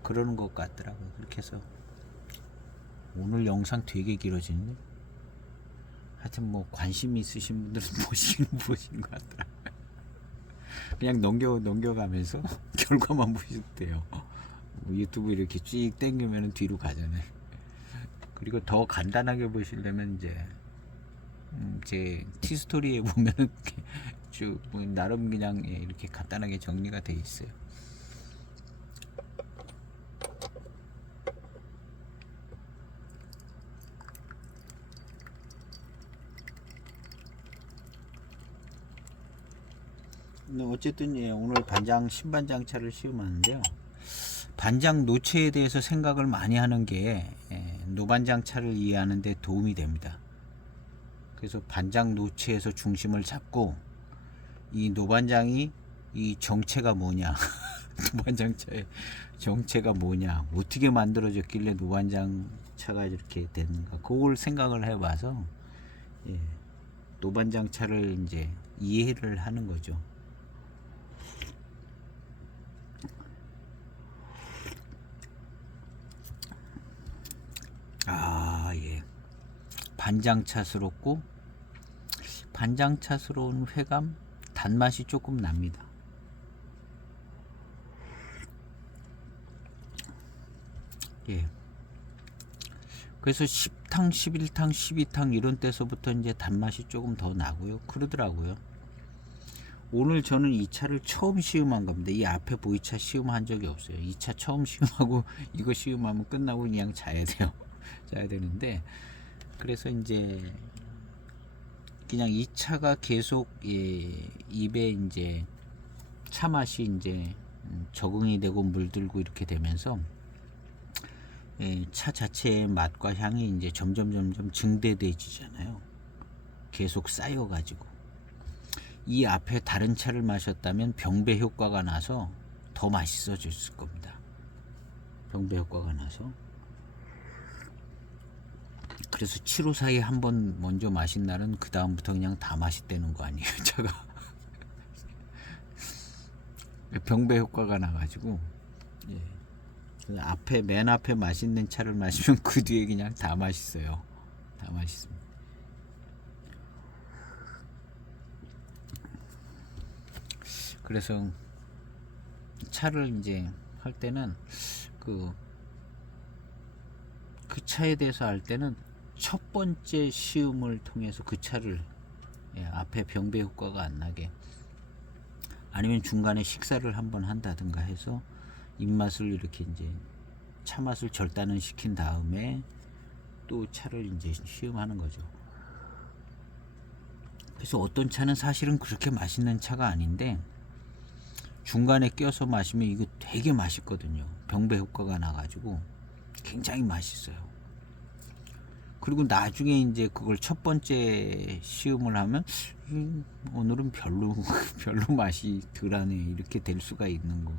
그러는 것 같더라고요. 그렇게 해서 오늘 영상 되게 길어지네. 하여튼 뭐 관심 있으신 분들은 보시는 것 같더라고요. 그냥 넘겨가면서 결과만 보셔도 돼요. 뭐 유튜브 이렇게 쭉 당기면 뒤로 가잖아요. 그리고 더 간단하게 보시려면 이제 제 티스토리에 보면은 쭉 뭐 나름 그냥 이렇게 간단하게 정리가 돼 있어요. 어쨌든 오늘 신반장 차를 시음하는데요. 반장 노체에 대해서 생각을 많이 하는 게 노반장 차를 이해하는 데 도움이 됩니다. 그래서 반장 노체에서 중심을 잡고 이 노반장이 이 정체가 뭐냐 노반장차의 정체가 뭐냐, 어떻게 만들어졌길래 노반장 차가 이렇게 됐는가, 그걸 생각을 해봐서 노반장 차를 이제 이해를 하는 거죠. 반장차스럽고 반장차스러운 회감, 단맛이 조금 납니다. 그래서 10탕, 11탕, 12탕 이런 때서부터 이제 단맛이 조금 더 나고요. 그러더라고요. 오늘 저는 이 차를 처음 시음한 겁니다. 이 앞에 보이차 시음한 적이 없어요. 이 차 처음 시음하고 이거 시음하면 끝나고 그냥 자야 돼요. 자야 되는데, 그래서 이제 그냥 이 차가 계속 입에 이제 차 맛이 이제 적응이 되고 물들고 이렇게 되면서 차 자체의 맛과 향이 이제 점점 증대돼지잖아요. 계속 쌓여가지고 이 앞에 다른 차를 마셨다면 병배 효과가 나서 더 맛있어졌을 겁니다. 병배 효과가 나서. 그래서 7호사에 한번 먼저 마신 날은 그 다음부터 그냥 다 맛있다는 거 아니에요, 차가. 병배 효과가 나가지고 앞에 맨 앞에 맛있는 차를 마시면 그 뒤에 그냥 다 맛있어요. 다 맛있습니다. 그래서 차를 이제 할 때는 그 차에 대해서 할 때는 첫 번째 시음을 통해서 그 차를 앞에 병배 효과가 안 나게, 아니면 중간에 식사를 한번 한다든가 해서 입맛을 이렇게 이제 차 맛을 절단을 시킨 다음에 또 차를 이제 시음하는 거죠. 그래서 어떤 차는 사실은 그렇게 맛있는 차가 아닌데 중간에 껴서 마시면 이거 되게 맛있거든요. 병배 효과가 나가지고 굉장히 맛있어요. 그리고 나중에 이제 그걸 첫 번째 시음을 하면 오늘은 별로 맛이 덜하네, 이렇게 될 수가 있는 거.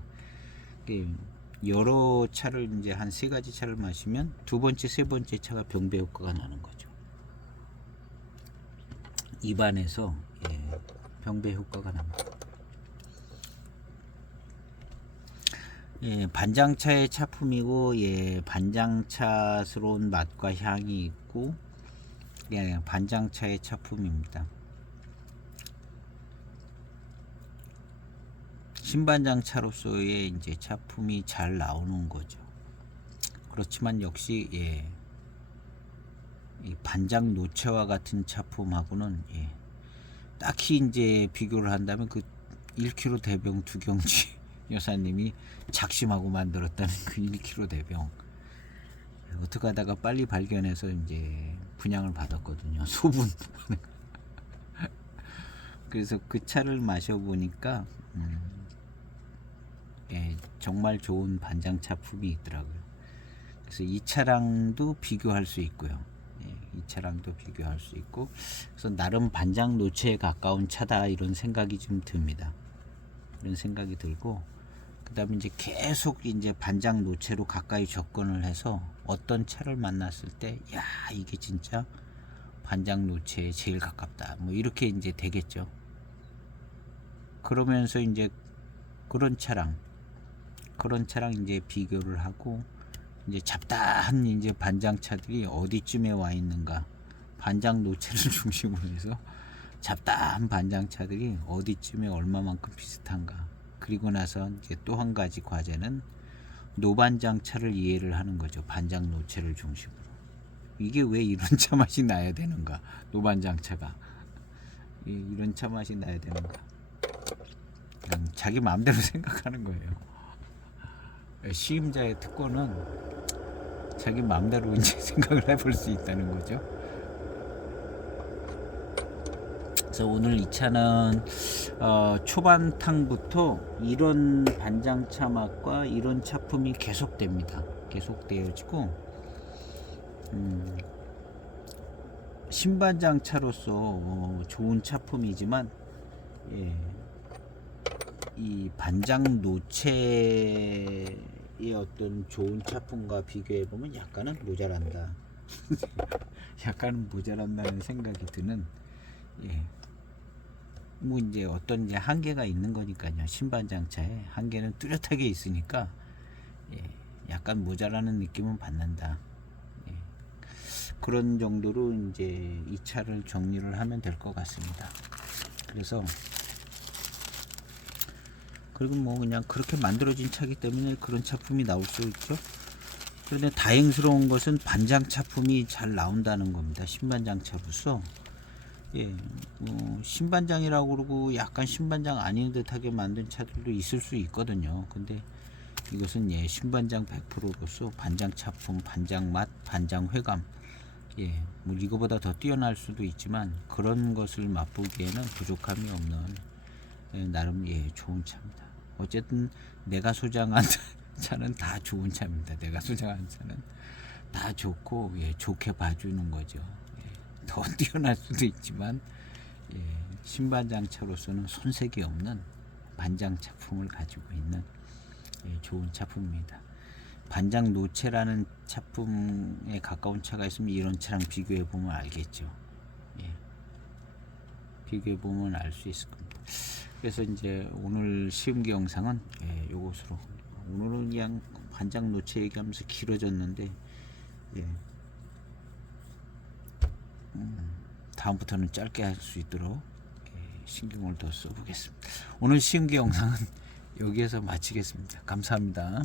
여러 차를 이제 한 3가지 차를 마시면 두 번째, 세 번째 차가 병배 효과가 나는 거죠. 입안에서 병배 효과가 납니다. 반장차의 차품이고, 반장차스러운 맛과 향이 있고, 반장차의 차품입니다. 신반장차로서의 이제 차품이 잘 나오는 거죠. 그렇지만 역시 이 반장 노체와 같은 차품하고는 딱히 이제 비교를 한다면 그 1kg 대병 두경지 여사님이 작심하고 만들었다는 그 1kg 대병, 어떻게 하다가 빨리 발견해서 이제 분양을 받았거든요. 소분. 그래서 그 차를 마셔보니까 정말 좋은 반장 차품이 있더라고요. 그래서 이 차랑도 비교할 수 있고요. 이 차랑도 비교할 수 있고, 그래서 나름 반장 노체에 가까운 차다, 이런 생각이 좀 듭니다. 이런 생각이 들고, 그 다음에 이제 계속 이제 반장 노체로 가까이 접근을 해서 어떤 차를 만났을 때, 야, 이게 진짜 반장 노체에 제일 가깝다, 뭐 이렇게 이제 되겠죠. 그러면서 이제 그런 차랑 이제 비교를 하고, 이제 잡다한 이제 반장차들이 어디쯤에 와 있는가, 반장 노체를 중심으로 해서 잡다한 반장차들이 어디쯤에 얼마만큼 비슷한가. 그리고 나서 이제 또 한 가지 과제는 노반장차를 이해를 하는 거죠. 반장 노체를 중심으로. 이게 왜 이런 차 맛이 나야 되는가? 노반장차가 이런 차 맛이 나야 되는가? 그냥 자기 마음대로 생각하는 거예요. 시음자의 특권은 자기 마음대로 이제 생각을 해볼 수 있다는 거죠. 그래서 오늘 이 차는 초반탕부터 이런 반장차 맛과 이런 차품이 계속됩니다. 계속되어지고 신반장차로서 좋은 차품이지만 예, 이 반장 노체의 어떤 좋은 차품과 비교해 보면 약간은 모자란다. 약간은 모자란다는 생각이 드는 예. 뭐 이제 어떤 이제 한계가 있는 거니까요. 신반장차에 한계는 뚜렷하게 있으니까 예, 약간 모자라는 느낌은 받는다. 예, 그런 정도로 이제 이 차를 정리를 하면 될 것 같습니다. 그래서 그리고 뭐 그냥 그렇게 만들어진 차기 때문에 그런 차품이 나올 수 있죠. 그런데 다행스러운 것은 반장 차품이 잘 나온다는 겁니다. 신반장차로서 예, 신반장이라고 그러고 약간 신반장 아닌 듯하게 만든 차들도 있을 수 있거든요. 근데 이것은 예, 신반장 100%로서 반장 차품, 반장 맛, 반장 회감 예, 뭐 이거보다 더 뛰어날 수도 있지만 그런 것을 맛보기에는 부족함이 없는 예, 나름 예, 좋은 차입니다. 어쨌든 내가 소장한 차는 다 좋은 차입니다. 내가 소장한 차는 다 좋고 예, 좋게 봐주는 거죠. 예, 더 뛰어날 수도 있지만 예, 신반장차로서는 손색이 없는 반장 차품을 가지고 있는 예, 좋은 차품입니다. 반장 노체라는 차품에 가까운 차가 있으면 이런 차랑 비교해 보면 알겠죠. 예, 비교해 보면 알 수 있을 겁니다. 그래서 이제 오늘 시음기 영상은 예, 요것으로 오늘은 그냥 반장 노체 얘기하면서 길어졌는데 예, 다음부터는 짧게 할 수 있도록 예, 신경을 더 써보겠습니다. 오늘 시음기 영상은 여기에서 마치겠습니다. 감사합니다.